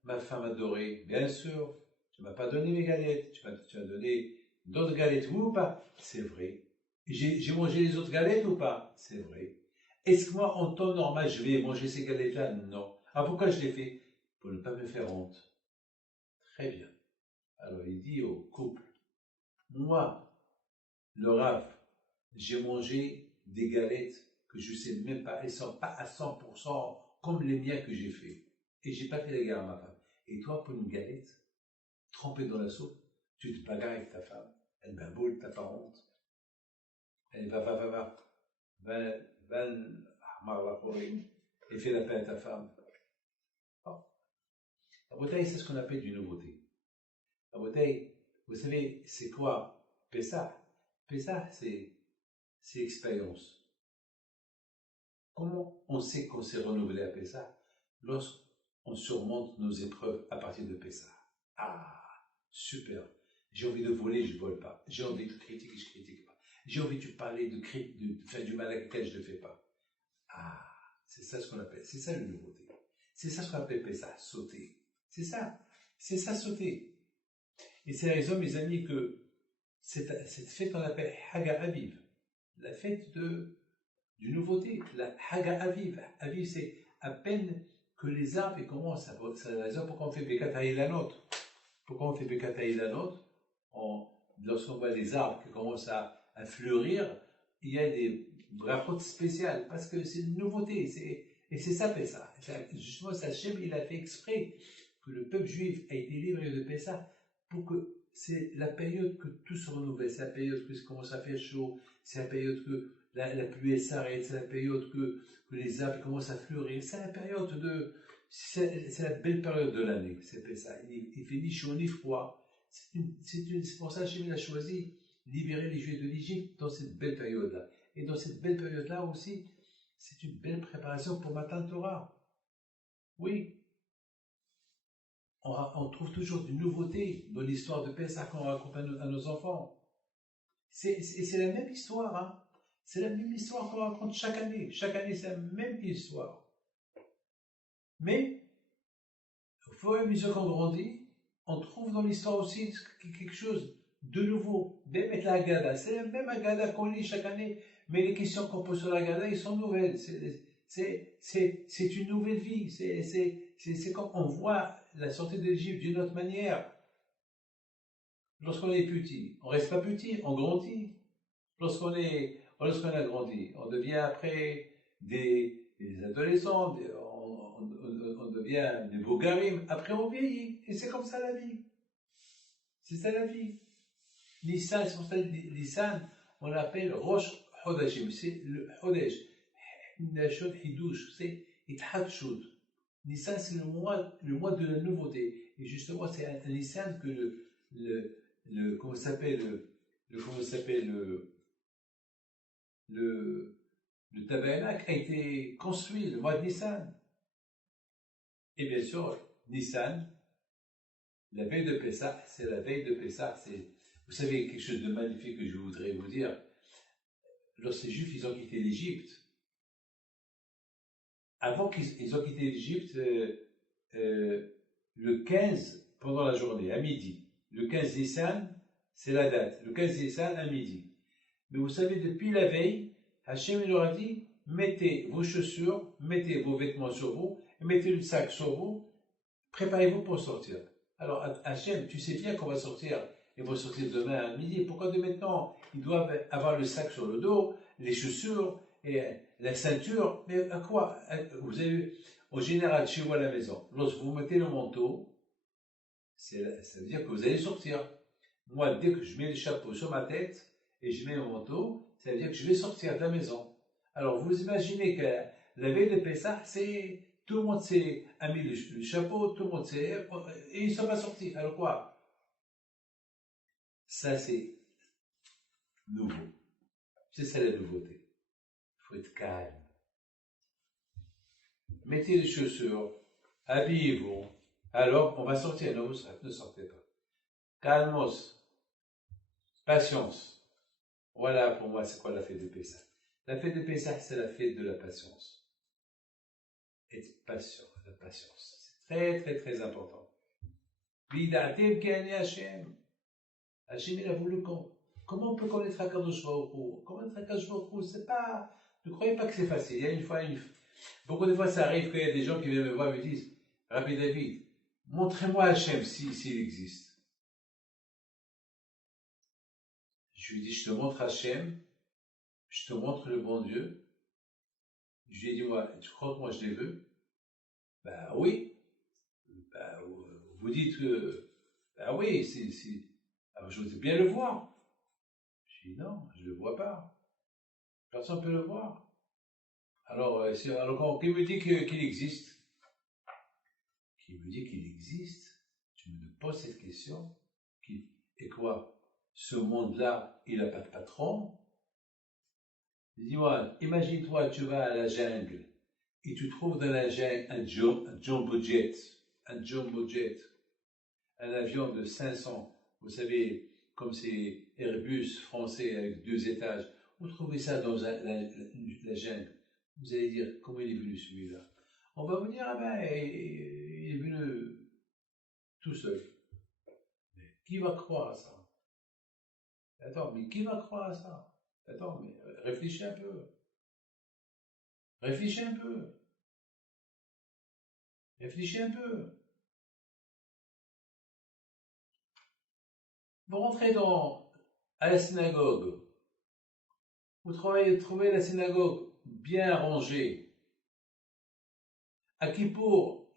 ma femme adorée. Bien sûr, tu ne m'as pas donné mes galettes, tu m'as donné d'autres galettes, oui ou pas? C'est vrai. J'ai mangé les autres galettes ou pas? C'est vrai. Est-ce que moi, en temps normal, je vais manger ces galettes-là? Non. Ah, pourquoi je l'ai fait? Pour ne pas me faire honte. Très bien. Alors, il dit au couple, moi, le Rav, j'ai mangé des galettes que je ne sais même pas, elles ne sont pas à 100% comme les miens que j'ai fait. Et je n'ai pas fait la guerre à ma femme. Et toi, pour une galette, trempée dans la soupe, tu te bagarres avec ta femme. Elle m'a beau, t'as pas honte. Elle va, et fais la paix à ta femme. Bon. La bouteille, c'est ce qu'on appelle du nouveauté. La bouteille, vous savez, c'est quoi Pessah? Pessah, c'est expérience. Comment on sait qu'on s'est renouvelé à Pessah? Lorsqu'on surmonte nos épreuves à partir de Pessah. Ah, super. J'ai envie de voler, je ne vole pas. J'ai envie de critiquer, je ne critique pas. J'ai envie de parler, de faire du mal à quelqu'un, je ne le fais pas. Ah, c'est ça ce qu'on appelle, c'est ça la nouveauté. C'est ça ce qu'on appelle Pessah, sauter. C'est ça sauter. Et c'est la raison, mes amis, que cette fête qu'on appelle Haga Aviv, la fête du nouveauté, la Haga Aviv. Aviv, c'est à peine que les arbres commencent, c'est la raison pourquoi on fait Bekat Ha'ilanot. Pourquoi on fait Bekat Ha'ilanot? Lorsqu'on voit les arbres qui commencent à fleurir, il y a des brachot spéciales, parce que c'est une nouveauté, et c'est ça Pessah. Justement, Hachem, il a fait exprès que le peuple juif a été livré de Pessah, pour que c'est la période que tout se renouvelle, c'est la période que ça commence à faire chaud, c'est la période que la pluie s'arrête, c'est la période que les arbres commencent à fleurir, c'est la période c'est la belle période de l'année, c'est Pessah. Il fait ni chaud ni froid. C'est pour ça que Hachem a choisi libérer les Juifs de l'Égypte dans cette belle période-là. Et dans cette belle période-là aussi, c'est une belle préparation pour Matan Torah. Oui. On trouve toujours une nouveauté dans l'histoire de Pessah qu'on raconte à nos enfants. C'est la même histoire, hein. C'est la même histoire qu'on raconte chaque année. Chaque année, c'est la même histoire. Mais, au fur et à mesure qu'on grandit, on trouve dans l'histoire aussi quelque chose de nouveau. Même la Haggadah, c'est la même Haggadah qu'on lit chaque année, mais les questions qu'on pose sur la Haggadah, ils sont nouvelles. C'est une nouvelle vie. C'est comme on voit la sortie d'Égypte d'une autre manière. Lorsqu'on est petit, on reste pas petit, on grandit. Lorsqu'on a grandi, on devient après des adolescents, on devient des bogarim, après on vieillit, et c'est comme ça la vie. C'est ça la vie. Nissan, c'est pour ça que Nissan, on l'appelle Rosh Hodashim, c'est le Hodesh, Nashot Hidouche, c'est Ithatshut. Nissan, c'est le mois de la nouveauté, et justement, c'est un Nissan que comment s'appelle le tabernacle a été construit le mois de Nissan. Et bien sûr, Nissan, la veille de Pessah, c'est la veille de Pessah. Vous savez, quelque chose de magnifique que je voudrais vous dire. Lorsque les Juifs, ils ont quitté l'Égypte, avant qu'ils ont quitté l'Égypte, le 15, pendant la journée, à midi, le 15 Nissan, c'est la date, le 15 Nissan à midi. Mais vous savez, depuis la veille, Hachem il leur a dit, mettez vos chaussures, mettez vos vêtements sur vous, mettez le sac sur vous, préparez-vous pour sortir. Alors Hachem, tu sais bien qu'on va sortir, ils vont sortir demain à midi, pourquoi de maintenant? Ils doivent avoir le sac sur le dos, les chaussures, et la ceinture, mais à quoi? Vous avez, en général, chez vous à la maison, lorsque vous mettez le manteau, ça veut dire que vous allez sortir. Moi, dès que je mets le chapeau sur ma tête, et je mets mon manteau, ça veut dire que je vais sortir de la maison. Alors, vous imaginez que la veille de Pessah, tout le monde s'est mis le chapeau, tout le monde s'est, et ils ne sont pas sortis. Alors quoi? Ça, c'est nouveau. C'est ça la nouveauté. Il faut être calme. Mettez les chaussures, habillez-vous. Alors, on va sortir. Non, ne sortez pas. Calmos. Patience. Voilà pour moi, c'est quoi la fête de Pessah. La fête de Pessah, c'est la fête de la patience. Être patient, la patience. C'est très, très, très important. Bidatim k'ani Hashem. Hashem, il a voulu comment on peut connaître Akadosh Baruch Hu? Connaître Akadosh Baruch Hu, c'est pas, ne croyez pas que c'est facile. Il y a beaucoup de fois, ça arrive qu'il y a des gens qui viennent me voir et me disent, Rabbi David, montrez-moi Hashem s'il existe. Je lui dis, je te montre Hachem, je te montre le bon Dieu. Je lui ai dit, moi, tu crois que moi je les veux? Ben oui. Ben, vous dites que, ben oui, alors je voudrais bien le voir. Je dis non, je ne le vois pas. Personne ne peut le voir. Alors, qui me dit qu'il existe? Qui me dit qu'il existe? Tu me poses cette question. Et quoi? Ce monde-là, il n'a pas de patron? Dis-moi, imagine-toi, tu vas à la jungle et tu trouves dans la jungle un jumbo jet, un avion de 500, vous savez, comme c'est Airbus français avec 2 étages. Vous trouvez ça dans la jungle. Vous allez dire, comment il est venu celui-là? On va vous dire, ah ben, il est venu tout seul. Mais qui va croire à ça? Attends, mais qui va croire à ça? Attends, mais réfléchis un peu. Réfléchis un peu. Réfléchis un peu. Vous rentrez à la synagogue. Vous trouvez la synagogue bien rangée. À Kippour,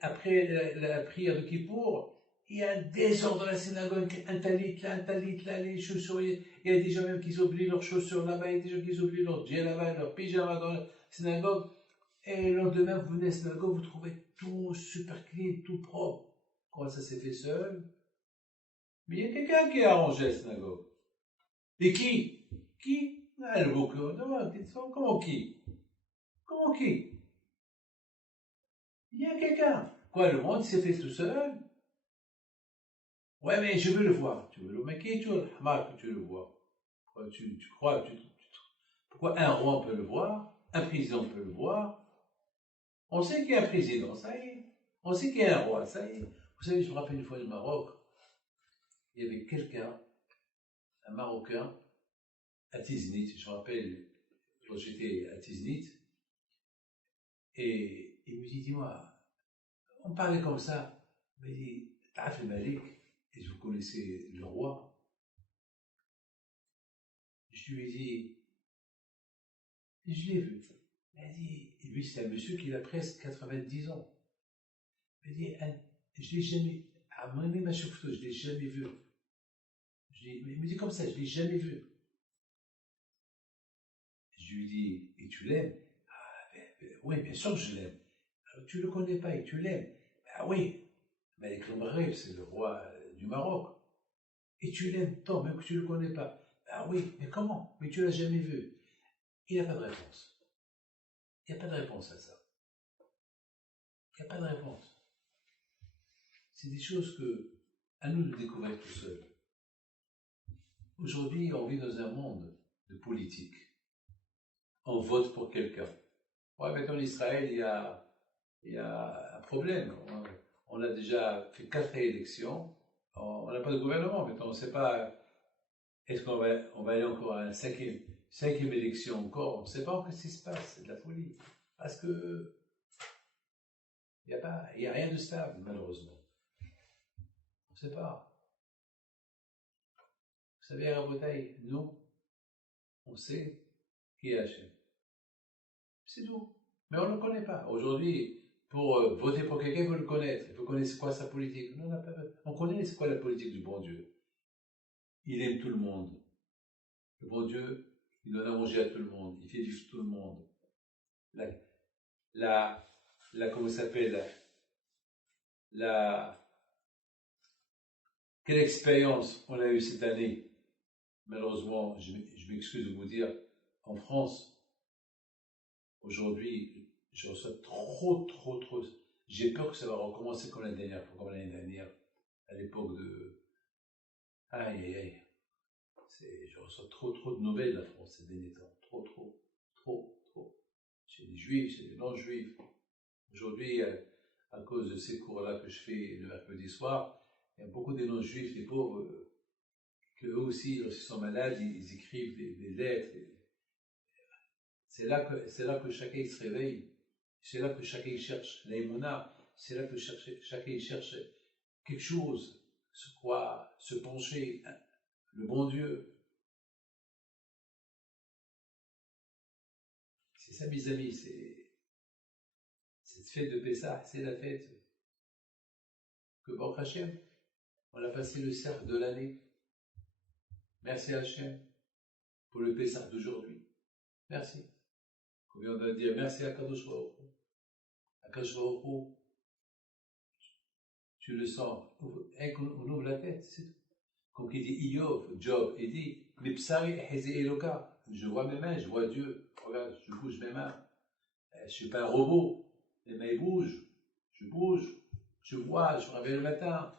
après la prière de Kippour, il y a un désordre dans la synagogue, un talit là, les chaussures. Il y a des gens même qui oublient leurs chaussures là-bas, il y a des gens qui oublient leurs djellaba, leurs pyjamas dans la synagogue. Et le lendemain, vous venez à la synagogue, vous trouvez tout super clean, tout propre. Comment ça s'est fait seul? Mais il y a quelqu'un qui a arrangé la synagogue. Et qui? Qui? Ah, le boucleur. Comment qui? Comment qui? Il y a quelqu'un. Quoi, le monde s'est fait tout seul? Ouais, mais je veux le voir. Tu veux le mais qui tu veux que tu veux le voir? Tu crois, pourquoi un roi peut le voir? Un président peut le voir? On sait qu'il y a un président, ça y est. On sait qu'il y a un roi, ça y est. Vous savez, je me rappelle une fois du Maroc, il y avait quelqu'un, un Marocain, à Tiznit, je me rappelle, quand j'étais à Tiznit, et il me dit, dis-moi, on parlait comme ça, il me dit, Ta'af el-Malik, et vous connaissez le roi? Je lui ai dit, je l'ai vu. Il a dit, et lui c'est un monsieur qui a presque 90 ans. Il dit, je l'ai jamais, à mon avis, je l'ai jamais vu. Il me dit comme ça, je l'ai jamais vu. Je lui dis, et tu l'aimes? Ah, oui, bien sûr que je l'aime. Alors, tu le connais pas et tu l'aimes? Ah oui, Malik el c'est le roi du Maroc. Et tu l'aimes tant, même que tu le connais pas. Ah oui, mais comment? Mais tu l'as jamais vu. Il n'y a pas de réponse. Il n'y a pas de réponse à ça. Il n'y a pas de réponse. C'est des choses à nous de découvrir tout seuls. Aujourd'hui, on vit dans un monde de politique. On vote pour quelqu'un. Ouais, mais en Israël, il y a un problème. On a déjà fait 4 élections. On n'a pas de gouvernement. Maintenant, on ne sait pas. Est-ce qu'on va aller encore à une cinquième élection encore? On ne sait pas encore ce qui se passe. C'est de la folie. Parce que il n'y a rien de stable, malheureusement. On ne sait pas. Vous savez, à Rabotaï, nous, on sait qui est Hachem. C'est tout. Mais on ne le connaît pas. Aujourd'hui, pour voter pour quelqu'un, il faut le connaître. Il faut connaître c'est quoi sa politique. Non, on connaît c'est quoi la politique du bon Dieu. Il aime tout le monde. Le bon Dieu, il donne à manger à tout le monde. Il fait vivre tout le monde. Comment ça s'appelle? Quelle expérience on a eue cette année? Malheureusement, je m'excuse de vous dire, en France, aujourd'hui, je reçois trop. J'ai peur que ça va recommencer comme l'année dernière, à l'époque de. Aïe. Je reçois trop de nouvelles de la France ces derniers temps. Trop. Chez les juifs, chez les non-juifs. Aujourd'hui, à cause de ces cours-là que je fais le mercredi soir, il y a beaucoup de non-juifs, des pauvres, qu'eux aussi, lorsqu'ils sont malades, ils écrivent des lettres. C'est là que chacun se réveille. C'est là que chacun cherche l'aïmouna. C'est là que chacun cherche quelque chose, se pencher, le bon Dieu. C'est ça, mes amis, cette fête de Pessah, c'est la fête que Baruch Hashem, on a passé le cercle de l'année. Merci Hashem. pour le Pessah d'aujourd'hui. Merci. Combien on doit dire merci à Kadosh Baruch Hu. À Kadosh Baruch Hu, tu le sens, on ouvre la tête, c'est tout. Comme il dit Iyov, Job, il dit, Mipsari Hezi Eloka, je vois mes mains, je vois Dieu, regarde, je bouge mes mains. Je ne suis pas un robot, mes mains bougent, je bouge, je vois, je me réveille le matin.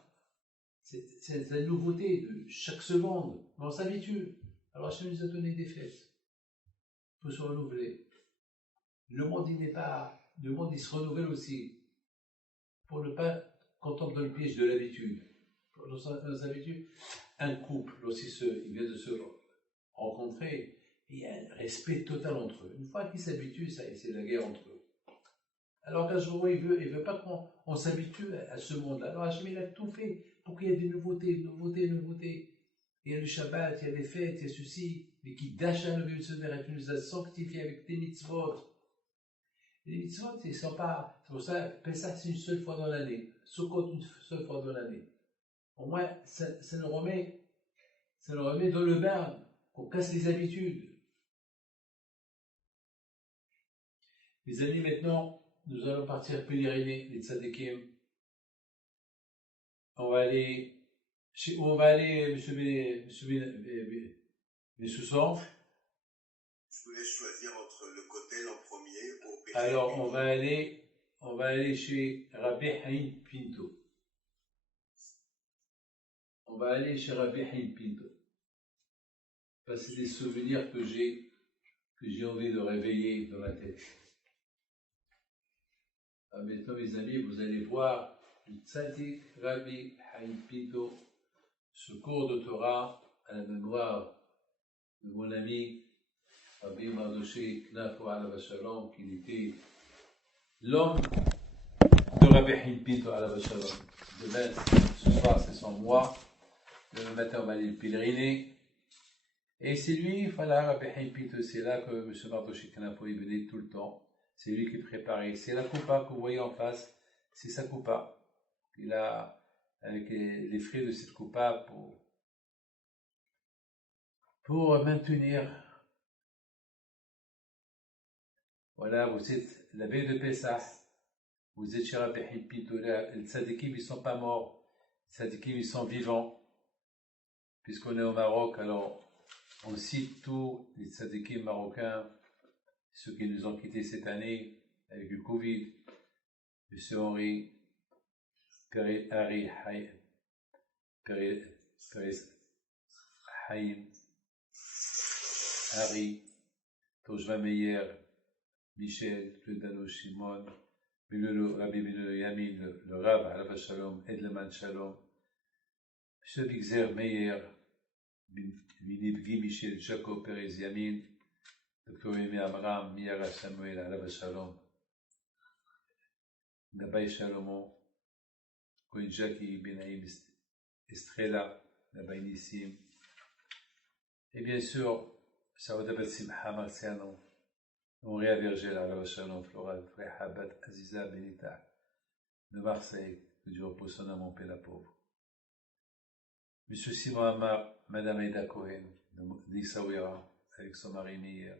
C'est la nouveauté de chaque seconde, mais on s'habitue. Alors Hachem nous a donné des fêtes, il faut se renouveler. Le monde, le monde, il se renouvelle aussi, pour ne pas contempler dans le piège de l'habitude. Dans nos habitudes, un couple, il vient de se rencontrer, il y a un respect total entre eux. Une fois qu'ils s'habituent, ça, c'est la guerre entre eux. Alors qu'Hachem, il veut pas qu'on s'habitue à ce monde-là. Alors Hachem, il a tout fait pour qu'il y ait des nouveautés. Il y a le Shabbat, il y a les fêtes, il y a ceci, mais qui d'Hachem tu nous as sanctifié avec tes mitzvot. Les mitzvot, ils sont pas, c'est pour ça, Pessah, c'est une seule fois dans l'année. Sukkot, une seule fois dans l'année. Au moins, ça nous remet dans le bain, qu'on casse les habitudes. Les amis, maintenant, nous allons partir pèleriner les tzadikim. On va aller, monsieur Soussan? Je voulais choisir entre le Kotel en premier ou Péché. Alors, on va aller chez Rabbi Haïm Pinto. On va aller chez Rabbi Haïm Pinto. Parce que c'est des souvenirs que j'ai envie de réveiller dans ma tête. Alors maintenant, mes amis, vous allez voir le Tzadik Rabbi Haïm Pinto, ce cours de Torah à la mémoire de mon ami Rabbi Mardoché Knafo Alav Shalom, qui était l'homme de Rabbi Haïm Pinto Alav Shalom. Demain, ce soir, c'est son mois. Le matin, on va aller le pèleriner. Et c'est lui, voilà, Rabbi Haïm Pinto, c'est là que M. Mardoché Knafo il venait tout le temps. C'est lui qui préparait. C'est la coupa que vous voyez en face, c'est sa coupa. Il a, avec les frais de cette coupa pour maintenir. Voilà, vous êtes la veille de Pessah, vous êtes chez Rabbi Haïm Pinto, les tzadikim, ils ne sont pas morts, les tzadikim, ils sont vivants. Puisqu'on est au Maroc, alors on cite tous les tzadikim marocains, ceux qui nous ont quittés cette année avec le Covid, M. Henri, Harry Haïm, Harry, Tojva Meyer, Michel, Cledano Shimon, Rabbi Benelo Yamin, le Rav, Alav Shalom, Edleman Shalom, M. Bigzer Meyer, Vinib Guy Michel, Jacob Perez Yamin, Dr. Emi Amram, Miyara Samuel, Alav Shalom, Gabay Shalomon, Cohen Jackie, Benaïm Estrella, Gabay Nissim, et bien sûr, Saouda Bat Simcha Marciano, Moria Virgile, Alav Shalom, Floral, Freha Bat Aziza Benita, de Marseille, que Dieu repose son âme en paix, la pauvre. Monsieur Simon Amar, Madame Aida Cohen, d'Issaouira, avec son mari Meir.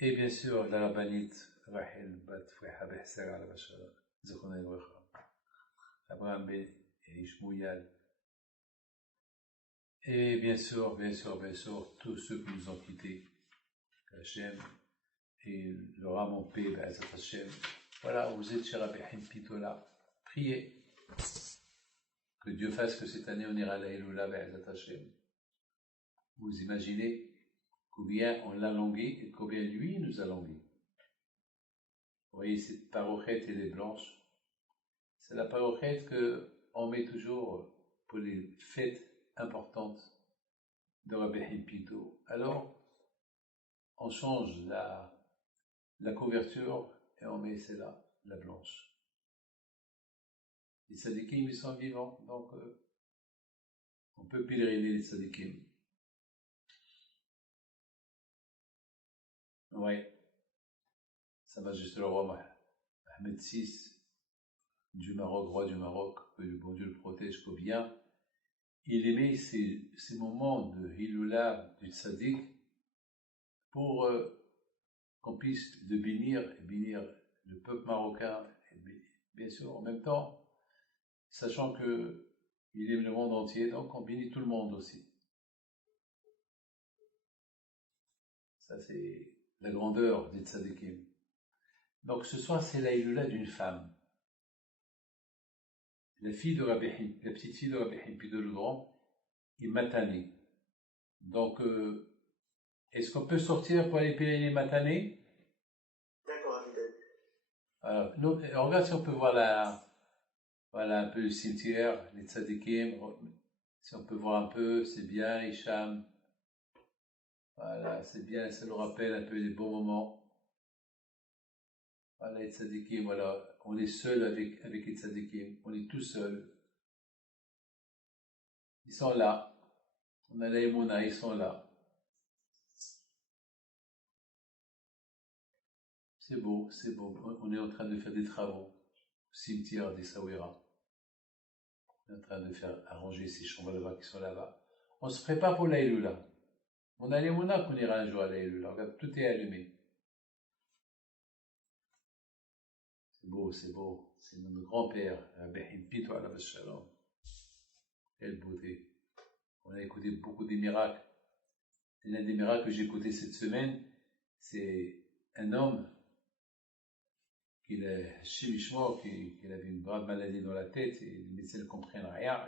Et bien sûr, la rabbinite Rachel Bat Freha Behser, Alav Shalom, Zechona Elwecha, Abraham Ben Ishmouyal. Et bien sûr, tous ceux qui nous ont quittés, Hachem, et leur âme en paix, B'ezrat Hachem. Voilà, vous êtes chez Rabbi Haïm Pinto là. Priez. Que Dieu fasse que cette année on ira à la Eloula, B'ezrat Hachem. Vous imaginez combien on l'a langué et combien lui nous a langué. Vous voyez cette parochette, elle est blanche. C'est la parochette qu'on met toujours pour les fêtes importante de Rabbi Haïm Pinto. Alors, on change la couverture et on met celle-là, la blanche. Les tzadikim, ils sont vivants, donc on peut pèleriner les tzadikim. Oui, Sa Majesté le roi Mohamed VI du Maroc, roi du Maroc, que le bon Dieu le protège, qu'au bien il aimait ces moments de Hiloula, du Tzaddik, pour qu'on puisse le bénir le peuple marocain, et bien sûr, en même temps, sachant que il aime le monde entier, donc on bénit tout le monde aussi. Ça, c'est la grandeur des tzadikim. Donc ce soir, c'est la Hiloula d'une femme. La petite fille de Rabbi Himpido le Grand, est matanée. Donc, est-ce qu'on peut sortir pour aller pèleriner matanée? D'accord, Abidal. Alors, nous, on regarde si on peut voir voilà un peu le cimetière, les tzadikim. Si on peut voir un peu, c'est bien, Hicham. Voilà, c'est bien, ça nous rappelle un peu les bons moments. Voilà, les tzadikim, voilà. On est seul avec les tzadikim, on est tout seul. Ils sont là. On a la Emouna, ils sont là. C'est beau, c'est beau. On est en train de faire des travaux au cimetière d'Essaouira. On est en train de faire arranger ces chambres là-bas qui sont là-bas. On se prépare pour la Hiloula. On a les Mouna qu'on ira un jour à la Hiloula. Regarde, tout est allumé. C'est beau, c'est beau. C'est notre grand-père, Rabbi Himpido alav shalom. Quelle beauté. On a écouté beaucoup des miracles. Et l'un des miracles que j'ai écouté cette semaine, c'est un homme qui avait une grave maladie dans la tête et les médecins ne comprennent rien.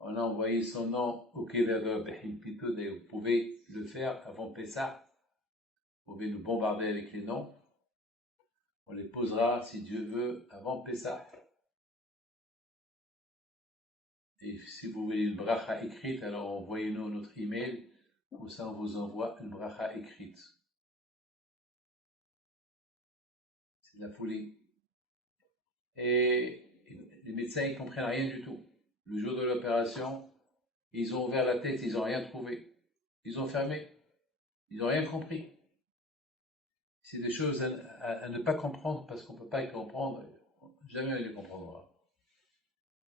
On a envoyé son nom au Kever de Rabbi Himpido et vous pouvez le faire avant Pessah. Vous pouvez nous bombarder avec les noms. On les posera, si Dieu veut, avant Pessah. Et si vous voulez une bracha écrite, alors envoyez-nous notre email, comme ça on vous envoie une bracha écrite. C'est de la folie. Et les médecins, ils ne comprennent rien du tout. Le jour de l'opération, ils ont ouvert la tête, ils n'ont rien trouvé. Ils ont fermé. Ils n'ont rien compris. C'est des choses à ne pas comprendre parce qu'on ne peut pas y comprendre. Jamais on les comprendra.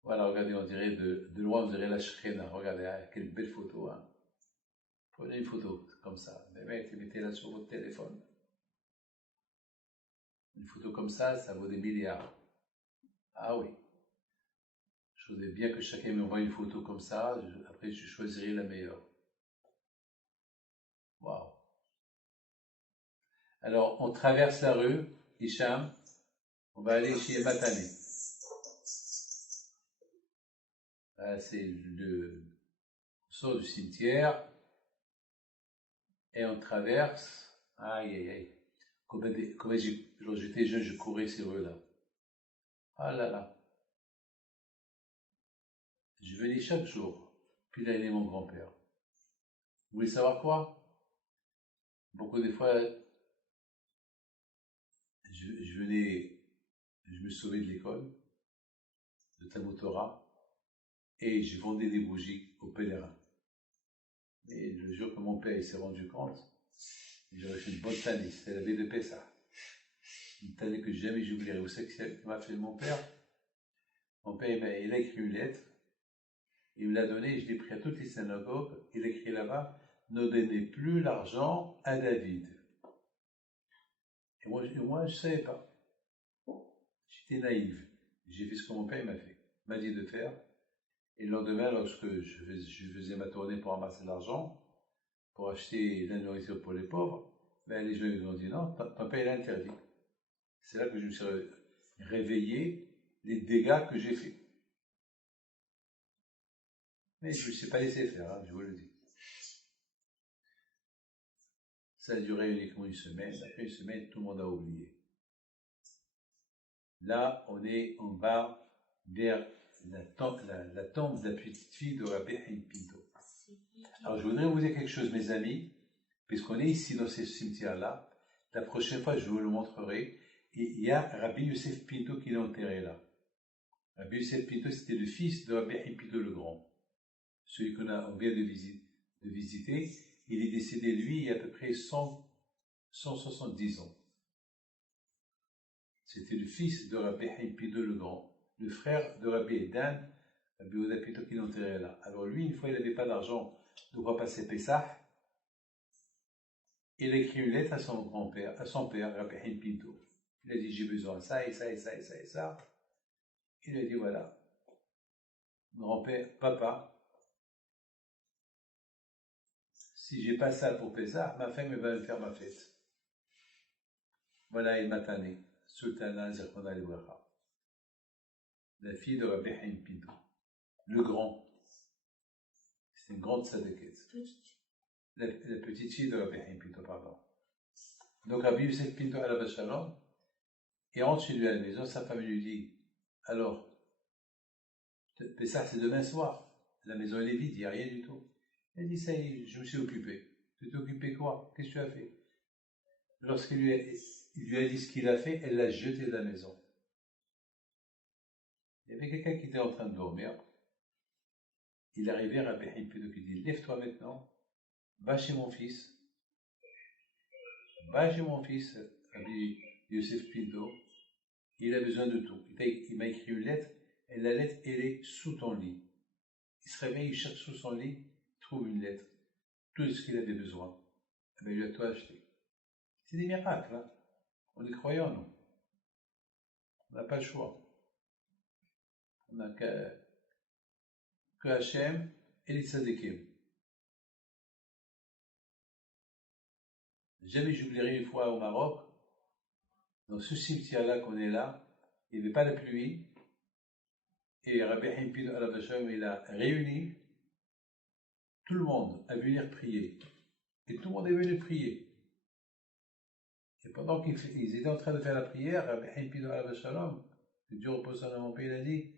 Voilà, regardez, on dirait de loin, on dirait la Shekhinah. Regardez, hein, quelle belle photo. Hein. Prenez une photo comme ça. Mettez-la sur votre téléphone. Une photo comme ça vaut des milliards. Ah oui. Je voudrais bien que chacun m'envoie une photo comme ça. Après, je choisirai la meilleure. Waouh. Alors, on traverse la rue, Hicham. On va aller chez Matané. C'est le sort du cimetière et on traverse. Aïe aïe aïe. Quand j'étais jeune, je courais ces rues-là. Ah là là. Je venais chaque jour. Puis là, il est mon grand-père. Vous voulez savoir quoi? Beaucoup des fois, je me sauvais de l'école, de Talmud Torah, et je vendais des bougies aux pèlerins. Et le jour que mon père s'est rendu compte, j'aurais fait une bonne tannée, c'était la baie de Pessah. Une tannée que jamais j'oublierai. Vous savez ce que m'a fait mon père? Mon père, il a écrit une lettre, il me l'a donnée, je l'ai pris à toutes les synagogues, il a écrit là-bas, ne donnez plus l'argent à David. Et moi je ne savais pas. J'étais naïf. J'ai fait ce que mon père m'a fait. M'a dit de faire. Et le lendemain, lorsque je faisais ma tournée pour ramasser l'argent, pour acheter de la nourriture pour les pauvres, ben les gens ils ont dit non, ton père il est interdit. C'est là que je me suis réveillé les dégâts que j'ai faits. Mais je ne me suis pas laissé faire, hein, je vous le dis. Ça a duré uniquement une semaine. Après une semaine, tout le monde a oublié. Là, on va vers la tombe de la petite fille de Rabbi Himpido. Alors, je voudrais vous dire quelque chose, mes amis, puisqu'on est ici dans ce cimetière-là. La prochaine fois, je vous le montrerai. Et il y a Rabbi Yosef Pinto qui est enterré là. Rabbi Yosef Pinto, c'était le fils de Rabbi Himpido le Grand. Celui qu'on vient de visiter. Il est décédé, lui, il y a à peu près 170 ans. C'était le fils de Rabbi Himpido le Grand, le frère de Rabbi Edan, Rabbi Yehuda Pinto qui l'enterrait là. Alors lui, une fois, il n'avait pas d'argent de quoi passer Pessah. Il a écrit une lettre à son grand-père, à son père, Rabbi Haïm Pinto. Il a dit, j'ai besoin de ça, et ça, et ça, et ça, et ça. Il a dit, voilà, grand-père, papa, si j'ai pas ça pour Pessah, ma femme va me faire ma fête. Voilà, il m'a tanné. Sultana Zerkona Libracha. La fille de Rabbi Haïm Pinto. Le grand. C'était une grande sadeket. La petite fille de Rabbi Haïm Pinto, pardon. Donc Rabbi Yosef Pinto Alav Shalom, il rentre chez lui à la maison, sa femme lui dit, alors, Pessah c'est demain soir, la maison elle est vide, il n'y a rien du tout. Elle dit, ça y est, je me suis occupé. Tu t'es occupé quoi? Qu'est-ce que tu as fait? Lorsqu'il lui a dit ce qu'il a fait, elle l'a jeté de la maison. Il y avait quelqu'un qui était en train de dormir. Il arrivait à Rabbi Haïm Pinto qui dit, lève-toi maintenant, va chez mon fils, Rabbi Yosef Pinto, il a besoin de tout. Il m'a écrit une lettre, et la lettre, elle est sous ton lit. Il se réveille, il cherche sous son lit, il trouve une lettre, tout ce qu'il avait besoin. Eh bien, il lui a tout acheté. C'est des miracles, hein. On est croyants, nous. On n'a pas le choix. On n'a que Hachem et les tzadikim. Jamais j'oublierai une fois au Maroc, dans ce cimetière-là qu'on est là, il n'y avait pas la pluie, et Rabbi Haïm Pinto Alav Shalom, il a réuni tout le monde à venir prier. Et tout le monde est venu prier. Et pendant qu'ils étaient en train de faire la prière, Rabbi Haïm Pinto Alav Shalom, que Dieu repose son âme en paix, il a dit,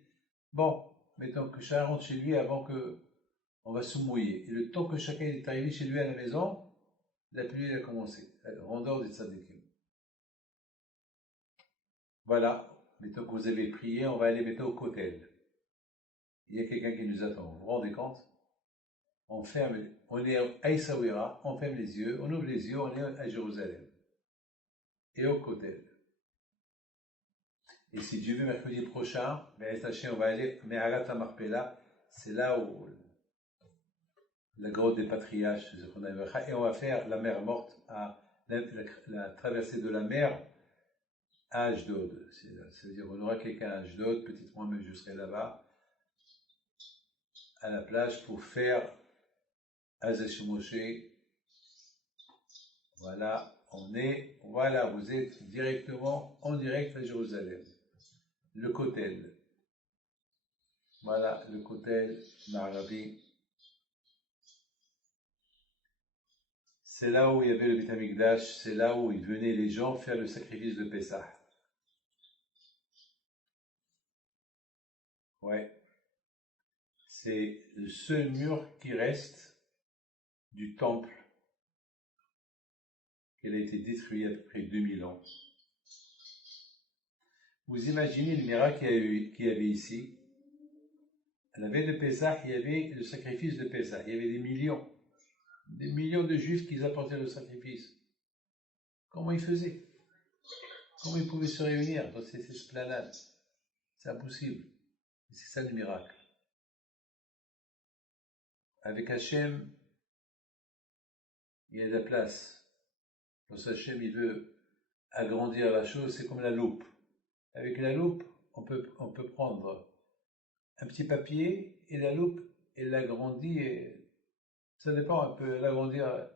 bon, mettons que chacun rentre chez lui avant que on va se mouiller. Et le temps que chacun est arrivé chez lui à la maison, la pluie a commencé. La rondeur des tzadikim. Voilà. Mettons que vous avez prié, on va aller mettre au kotel. Il y a quelqu'un qui nous attend. Vous vous rendez compte? On est à Essaouira, on ferme les yeux, on ouvre les yeux, on est à Jérusalem. Et au kotel. Et si Dieu veut, mercredi prochain, on va aller à Me'arat HaMarpela, c'est là où la grotte des patriarches, et on va faire la mer morte, la traversée de la mer à Ashdod. C'est-à-dire on aura quelqu'un à Ashdod, peut-être moi-même je serai là-bas, à la plage, pour faire Azash Moshe. Voilà, vous êtes directement en direct à Jérusalem. Le Kotel. Voilà, le Kotel Ma'arabi. C'est là où il y avait le Beit HaMikdash, c'est là où ils venaient les gens faire le sacrifice de Pessah. Ouais. C'est le seul mur qui reste du temple, qui a été détruit il y a à peu près 2000 ans. Vous imaginez le miracle qu'il y avait ici? À la veille de Pessah, il y avait le sacrifice de Pessah. Il y avait des millions de juifs qui apportaient le sacrifice. Comment ils faisaient? Comment ils pouvaient se réunir dans ces esplanades? C'est impossible. C'est ça le miracle. Avec Hachem, il y a de la place. Quand Hachem il veut agrandir la chose, c'est comme la loupe. Avec la loupe, on peut prendre un petit papier et la loupe, elle l'agrandit et ça dépend, on peut l'agrandir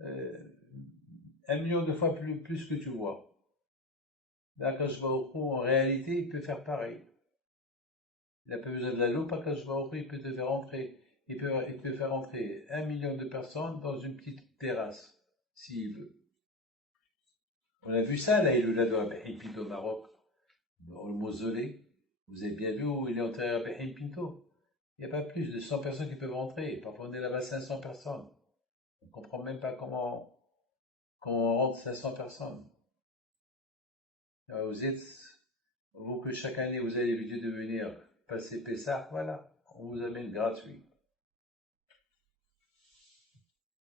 1 million de fois plus que tu vois. Akash Baruch Hu, en réalité, il peut faire pareil. Il n'a pas besoin de la loupe, Akash Baruch Hu, il peut te faire entrer. Il peut faire entrer 1 million de personnes dans une petite terrasse, s'il veut. On a vu ça, là, il est là de Rabbi Haïm Pinto au Maroc, dans le mausolée. Vous avez bien vu où il est enterré Rabbi Haïm Pinto. Il n'y a pas plus de 100 personnes qui peuvent entrer. Parfois, on est là-bas 500 personnes. On ne comprend même pas comment on rentre 500 personnes. Alors vous que chaque année, vous avez l'habitude de venir passer Pessah, voilà, on vous amène gratuit.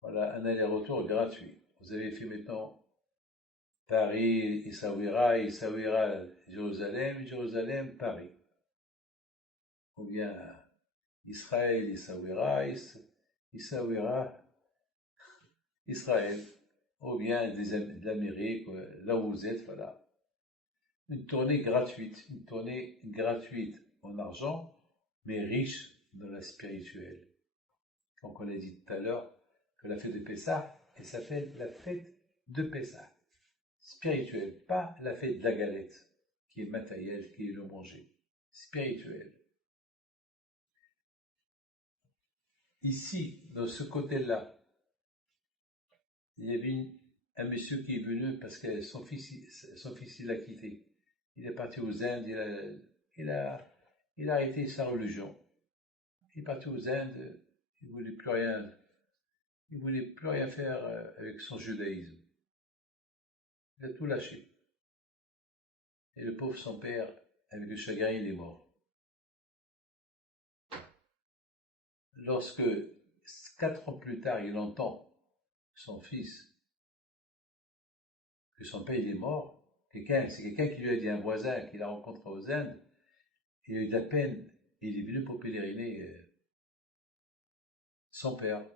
Voilà, un aller-retour gratuit. Vous avez fait maintenant Paris, Essaouira, Jérusalem, Paris. ou bien Israël, Issaouira, Israël, ou bien de l'Amérique, là où vous êtes, voilà. Une tournée gratuite en argent, mais riche dans la spirituelle. Donc on a dit tout à l'heure que la fête de Pessah, elle s'appelle la fête de Pessah. Spirituelle, pas la fête de la galette, qui est matérielle, qui est le manger. Spirituelle. Ici, dans ce côté-là, il y avait un monsieur qui est venu parce que son fils il l'a quitté. Il est parti aux Indes, il a arrêté sa religion. Il est parti aux Indes, il voulait plus rien faire avec son judaïsme. Il a tout lâché. Et le pauvre son père, avec le chagrin, il est mort. Lorsque 4 ans plus tard, il entend son fils que son père il est mort, c'est quelqu'un qui lui a dit, un voisin qu'il a rencontré aux Indes, il a eu de la peine, il est venu pour pèleriner son père.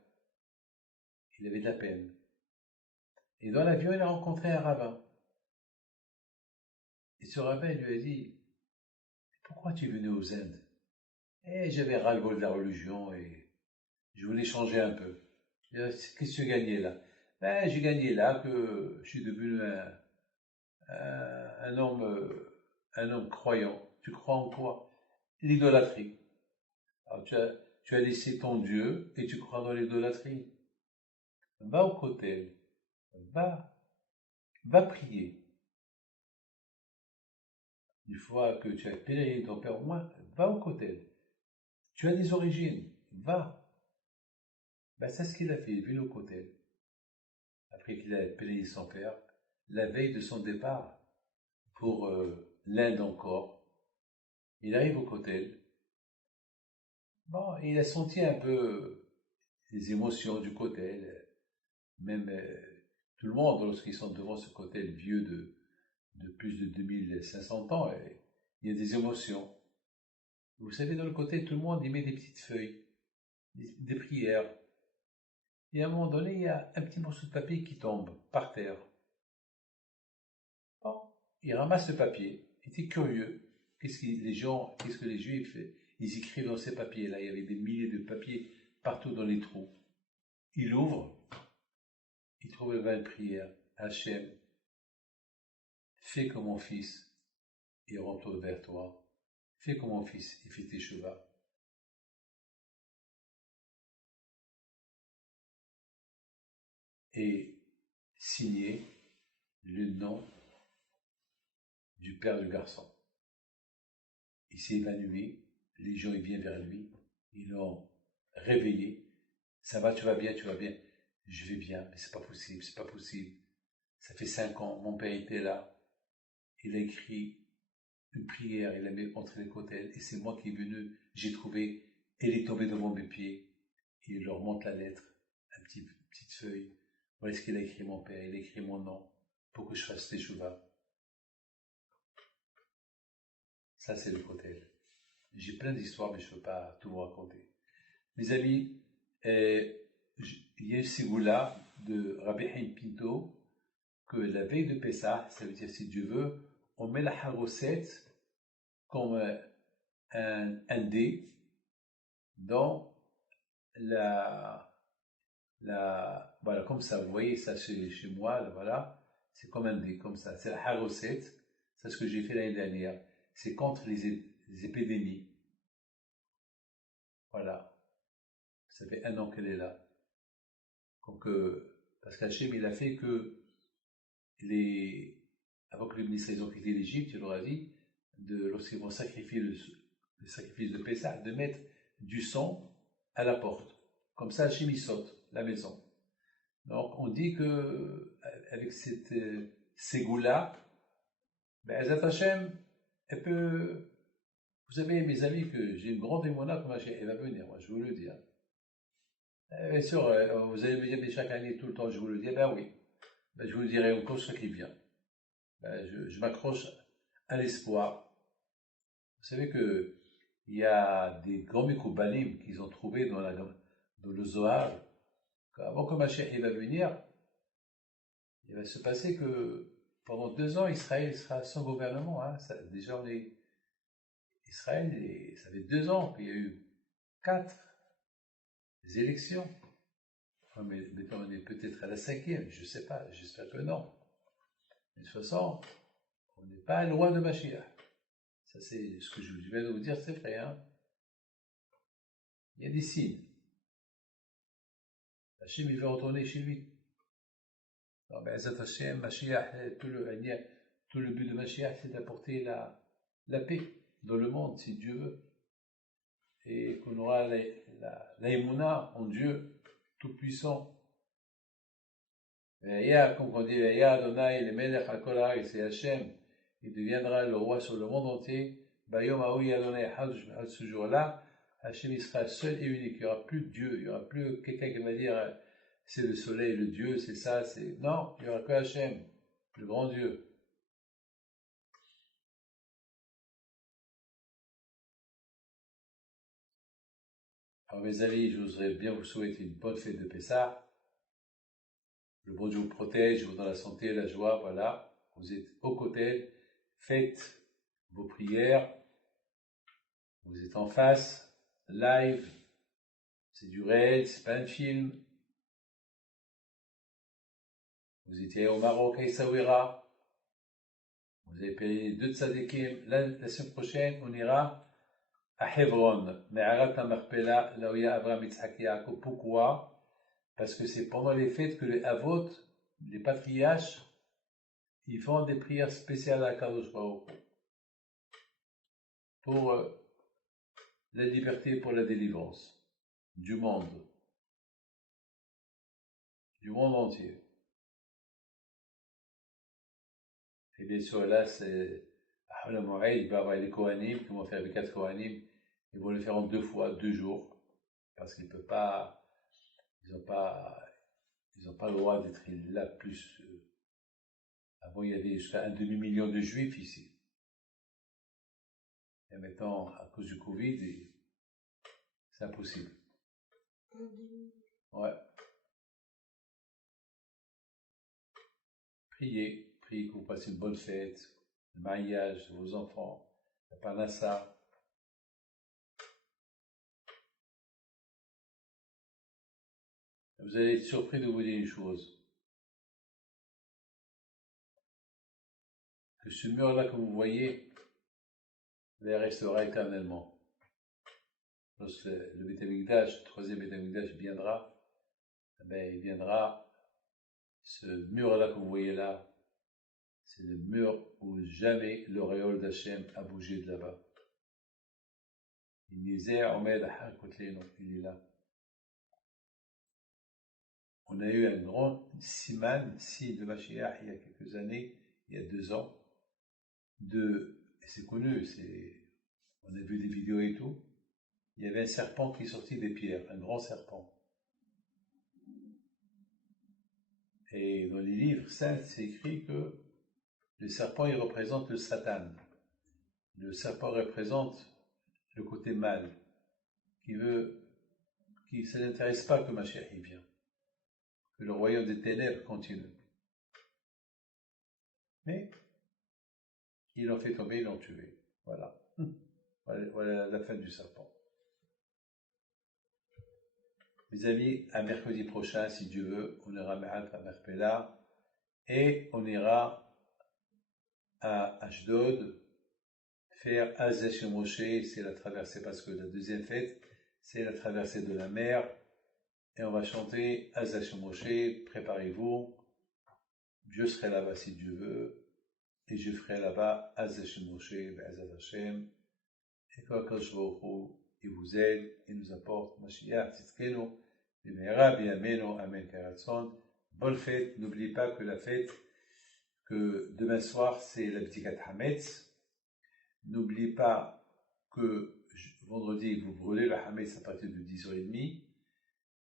Il avait de la peine. Et dans l'avion, il a rencontré un rabbin. Et ce rabbin lui a dit, pourquoi tu es venu aux Indes? Et j'avais ras-le-bol de la religion et je voulais changer un peu. Qu'est-ce que tu as gagné là? Ben, j'ai gagné là que je suis devenu un homme croyant. Tu crois en quoi? L'idolâtrie. Alors tu as laissé ton Dieu et tu crois dans l'idolâtrie. Va au cotel. Va prier. Une fois que tu as pèleriné ton père au moins, va au cotel. Tu as des origines, va. Ben, c'est ce qu'il a fait, il est venu au cotel. Après qu'il a pèleriné son père, la veille de son départ pour l'Inde encore, il arrive au cotel. Bon, il a senti un peu les émotions du cotel, même tout le monde, lorsqu'ils sont devant ce cotel vieux de plus de 2500 ans, il y a des émotions. Vous savez, dans le cotel, tout le monde y met des petites feuilles, des prières. Et à un moment donné, il y a un petit morceau de papier qui tombe par terre. Bon, il ramasse le papier, il était curieux. Qu'est-ce que les Juifs, ils écrivent dans ces papiers-là? Il y avait des milliers de papiers partout dans les trous. Il ouvre, il trouve une prière. Hachem, fais que mon fils, il rentre vers toi. Fais que mon fils, il fait tes chevaux. Et signé le nom du père du garçon. Il s'est évanoui, les gens ils viennent vers lui, ils l'ont réveillé. Ça va, tu vas bien, tu vas bien. Je vais bien, mais c'est pas possible, c'est pas possible. Ça fait 5 ans, mon père était là. Il a écrit une prière, il l'a mis entre les côtés, et c'est moi qui est venu, j'ai trouvé, elle est tombée devant mes pieds. Et il leur montre la lettre, petite feuille. Voilà ce qu'il a écrit mon père, il a écrit mon nom, pour que je fasse teshuva. Ça c'est le cotel. J'ai plein d'histoires, mais je ne peux pas tout vous raconter. Mes amis, il y a une ségoula de Rabbi Haim Pinto, que la veille de Pessah, ça veut dire si Dieu veut, on met la harosette comme un dé dans voilà, comme ça, vous voyez ça chez moi, là, voilà, c'est comme un dé, comme ça, c'est la harosette, c'est ce que j'ai fait l'année dernière, c'est contre les épidémies. Voilà, ça fait 1 an qu'elle est là. Donc, parce qu'Hachem, il a fait que avant que les ministres ils ont quitté l'Égypte, il leur a dit, lorsqu'ils vont sacrifier le sacrifice de Pessah, de mettre du sang à la porte. Comme ça, Hachem, il saute la maison. Donc, on dit que, avec cette ségoula, Ezat Hachem, elle peut. Vous savez, mes amis, que j'ai une grande émona comme Hachem, elle va venir, moi, je vous le dis. Bien sûr, vous allez me dire, mais chaque année, tout le temps, je vous le dis, ben oui. Ben, je vous le dirai encore ce qui vient. Ben, je m'accroche à l'espoir. Vous savez que il y a des grands Mekoubalim qu'ils ont trouvés dans le Zohar, qu'avant que Mashiach il va venir, il va se passer que pendant 2 ans, Israël sera sans gouvernement. Hein. Déjà, Israël, ça fait 2 ans qu'il y a eu 4 élections. Mais maintenant, on est peut-être à la 5e, je ne sais pas, j'espère que non. Mais de toute façon, on n'est pas loin de Mashiach. Ça, c'est ce que je viens de vous dire, c'est vrai. Hein. Il y a des signes. Hachem, il va retourner chez lui. Alors, ben, Azat Hashem, Mashiach, tout le but de Mashiach, c'est d'apporter la paix dans le monde, si Dieu veut. Et qu'on aura l'aïmouna en Dieu tout-puissant. Comme on dit, Adonai, le Melech HaKol Haaretz, c'est Hachem, il deviendra le roi sur le monde entier. Bayom Haoui Adonai, ce jour-là, Hachem il sera seul et unique. Il n'y aura plus de Dieu, il n'y aura plus quelqu'un qui va dire c'est le soleil, le Dieu, c'est ça, c'est. Non, il n'y aura que Hachem, le grand Dieu. Alors mes amis, je voudrais bien vous souhaiter une bonne fête de Pessah. Le bon Dieu vous protège, vous donne la santé, la joie, voilà. Vous êtes au côté, faites vos prières, vous êtes en face, live, c'est du réel, c'est pas un film. Vous étiez au Maroc, à Essaouira, vous avez payé 2 tzadikim. La semaine prochaine, on ira à Hebron, Me'arat HaMachpelah, là où il y a Abraham, Yitzhak et Yaakov. Pourquoi? Parce que c'est pendant les fêtes que les Avot, les patriarches, ils font des prières spéciales à Kadosh Baruch Hu pour la liberté, pour la délivrance du monde entier. Et bien sûr, là, c'est le Moïse, il va y avoir les Kohanim qui vont faire les 4 Kohanim, ils vont le faire en 2 fois, 2 jours, parce qu'ils peuvent pas, ils n'ont pas le droit d'être là plus. Avant, il y avait jusqu'à 1 demi-million de Juifs ici. Et maintenant, à cause du Covid, c'est impossible. Ouais. Priez que vous passez une bonne fête, le mariage de vos enfants, la parnassa. Vous allez être surpris de vous dire une chose. Que ce mur-là que vous voyez, il restera éternellement. Lorsque le Beit HaMikdash, le 3e Beit HaMikdash viendra, il viendra, ce mur-là que vous voyez là, c'est le mur où jamais l'auréole d'Hachem a bougé de là-bas. Il est là. On a eu un grand siman de Mashiach il y a quelques années, il y a 2 ans, c'est connu, on a vu des vidéos et tout, il y avait un serpent qui sortit des pierres, un grand serpent. Et dans les livres saints, c'est écrit que le serpent, il représente le Satan. Le serpent représente le côté mal, qui ça n'intéresse pas que Mashiach y vient, que le royaume des ténèbres continue. Mais, ils l'ont fait tomber, ils l'ont tué. Voilà. Voilà la fin du serpent. Mes amis, à mercredi prochain, si Dieu veut, on ira à Merpela et on ira à Ashdod faire Azesh Moshe, c'est la traversée, parce que la deuxième fête, c'est la traversée de la mer, et on va chanter Azesh Moshe, préparez-vous, je serai là-bas si Dieu veut, et je ferai là-bas Azesh Moshe, Be'ezat Hashem, et que Akadosh Baruch Hu, il vous aide, il nous apporte Mashiach, Tzidkenu, Bimehera, Biyamenu, Amen Karatzon. Bonne fête, n'oubliez pas que la fête, que demain soir, c'est la B'tikat Hametz. N'oubliez pas que vendredi, vous brûlez le Hametz à partir de 10h30.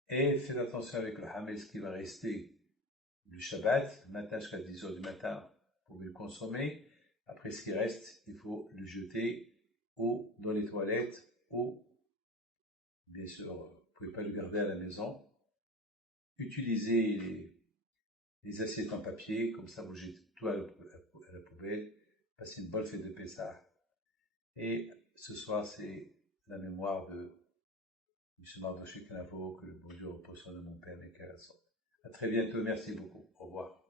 Et faites attention avec le Hametz qui va rester le Shabbat, matin jusqu'à 10h du matin, vous pouvez le consommer. Après ce qui reste, il faut le jeter ou dans les toilettes ou, bien sûr, vous ne pouvez pas le garder à la maison. Utilisez les assiettes en papier, comme ça vous jetez tout à la poubelle. Passez une bonne fête de Pessah. Et ce soir, c'est la mémoire de M. Mardoché Canavo, que le bon Dieu repose sur mon Père et qu'à la sorte. À très bientôt, merci beaucoup. Au revoir.